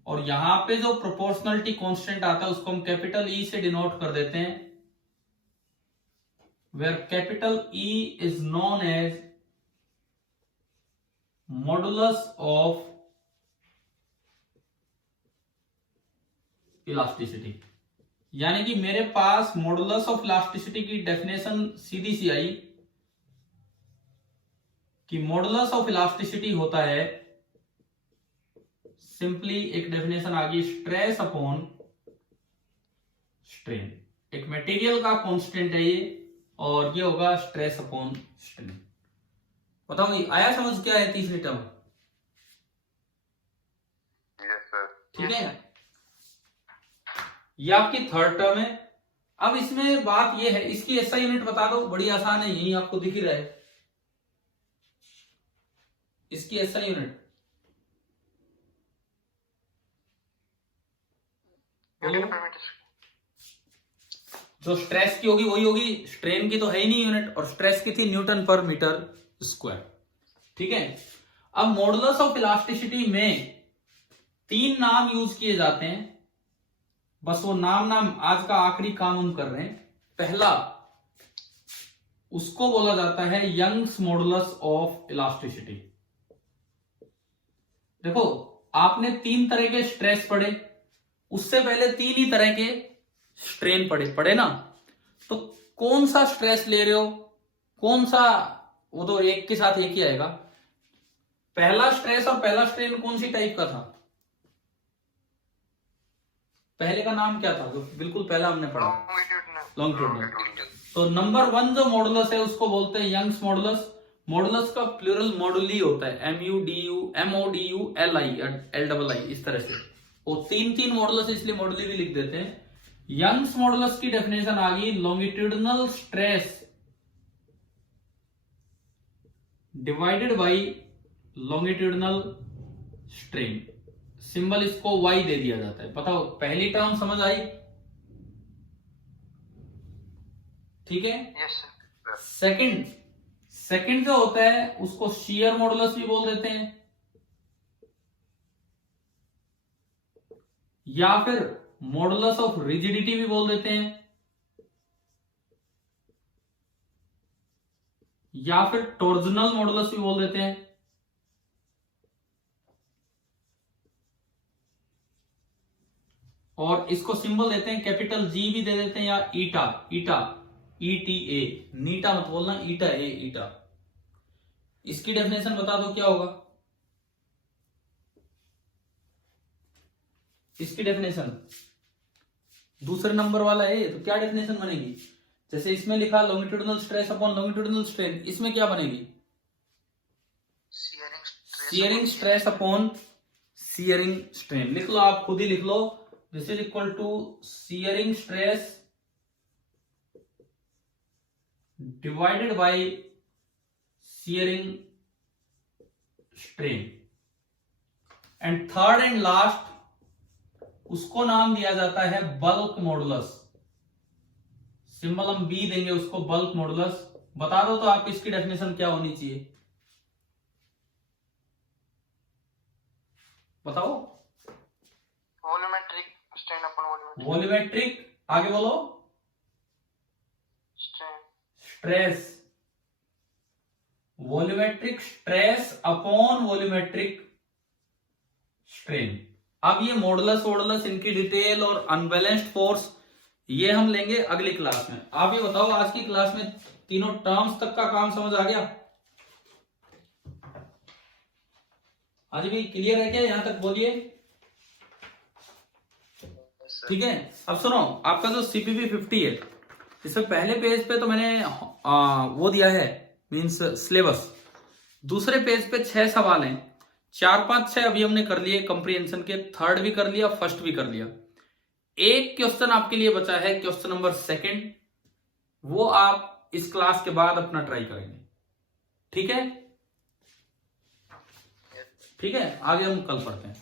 और यहां पे जो प्रोपोर्शनलिटी कांस्टेंट आता है उसको हम कैपिटल ई से डिनोट कर देते हैं, where capital E is known as modulus of elasticity। यानी कि मेरे पास मॉडुलस ऑफ इलास्टिसिटी की डेफिनेशन सीधी सी आई कि मॉडुलस ऑफ इलास्टिसिटी होता है, सिंपली एक डेफिनेशन आ गई, स्ट्रेस अपॉन स्ट्रेन। एक मटेरियल का कांस्टेंट है ये, और ये होगा स्ट्रेस अपॉन स्ट्रेन। बताओ ये आया समझ क्या है तीसरी टर्म? Yes sir. ठीक है, ये आपकी थर्ड टर्म है। अब इसमें बात ये है, इसकी एसआई यूनिट बता दो, बड़ी आसान है, यही आपको दिख ही रहा है इसकी एसआई यूनिट। जो स्ट्रेस की होगी वही होगी, स्ट्रेन की तो है ही नहीं यूनिट, और स्ट्रेस की थी न्यूटन पर मीटर स्क्वायर। ठीक है, अब मॉडुलस ऑफ इलास्टिसिटी में 3 नाम यूज किए जाते हैं, बस वो नाम आज का आखिरी काम हम कर रहे हैं। पहला, उसको बोला जाता है यंग्स मॉडुलस ऑफ इलास्टिसिटी। देखो आपने 3 तरह के स्ट्रेस पढ़े, उससे पहले 3 ही तरह के स्ट्रेन पढ़े ना, तो कौन सा स्ट्रेस ले रहे हो, कौन सा, वो तो एक के साथ एक ही आएगा। पहला स्ट्रेस और पहला स्ट्रेन कौन सी टाइप का था? पहले का नाम क्या था जो बिल्कुल पहला हमने पढ़ा? लॉन्गिट्यूडनल। तो नंबर 1 जो मॉडुलस है उसको बोलते हैं यंग्स मॉडुलस। मॉडुलस का प्लूरल मॉडुली होता है, MODULI इस तरह से। वो 3 मॉडुलस इसलिए मॉडुली भी लिख देते हैं। यंग्स मॉडुलस की डेफिनेशन आ गई, longitudinal stress divided by longitudinal strain. Symbol इसको y दे दिया जाता है। बताओ पहली टर्म समझ आई? ठीक है। Yes sir. सेकंड जो होता है उसको शियर मॉडुलस भी बोल देते हैं, या फिर मॉडुलस ऑफ रिजिडिटी भी बोल देते हैं, या फिर टॉर्जनल मॉडुलस भी बोल देते हैं। और इसको सिंबल देते हैं कैपिटल G भी दे देते हैं, या ईटा ETA, नीटा मत बोलना, ईटा। इसकी डेफिनेशन बता दो क्या होगा? इसकी डेफिनेशन दूसरे नंबर वाला है, तो क्या डेफिनेशन बनेगी? जैसे इसमें लिखा longitudinal stress upon longitudinal strain, इसमें क्या बनेगी? Shearing stress upon shearing strain. लिख लो, आप खुद ही लिख लो। This is equal to shearing stress divided by shearing strain. And third and last, उसको नाम दिया जाता है बल्क मॉडुलस। सिंबल हम B देंगे उसको, बल्क मॉडुलस। बता दो तो आप इसकी डेफिनेशन क्या होनी चाहिए, बताओ। वॉल्यूमेट्रिक स्ट्रेन अपॉन वॉल्यूमेट्रिक, आगे बोलो। Stress, volumetric stress upon volumetric strain. अब ये मॉडुलस इनकी डिटेल और अनबैलेंस्ड फोर्स ये हम लेंगे अगली क्लास में। आप ये बताओ आज की क्लास में तीनों टर्म्स तक का काम समझ आ गया? आज भी क्लियर है क्या? यहां तक बोलिए। ठीक है, अब सुनो, आपका जो CPP 50 है, इससे पहले पेज पे तो मैंने वो दिया है, मींस सिलेबस। दूसरे पेज पे 6 सवाल हैं, 4, 5, 6 अभी हमने कर लिए कंप्रीहेंशन के, थर्ड भी कर लिया, फर्स्ट भी कर लिया। एक क्वेश्चन आपके लिए बचा है, क्वेश्चन नंबर 2, वो आप इस क्लास के बाद अपना ट्राई करेंगे। ठीक है, ठीक है, आगे हम कल पढ़ते हैं।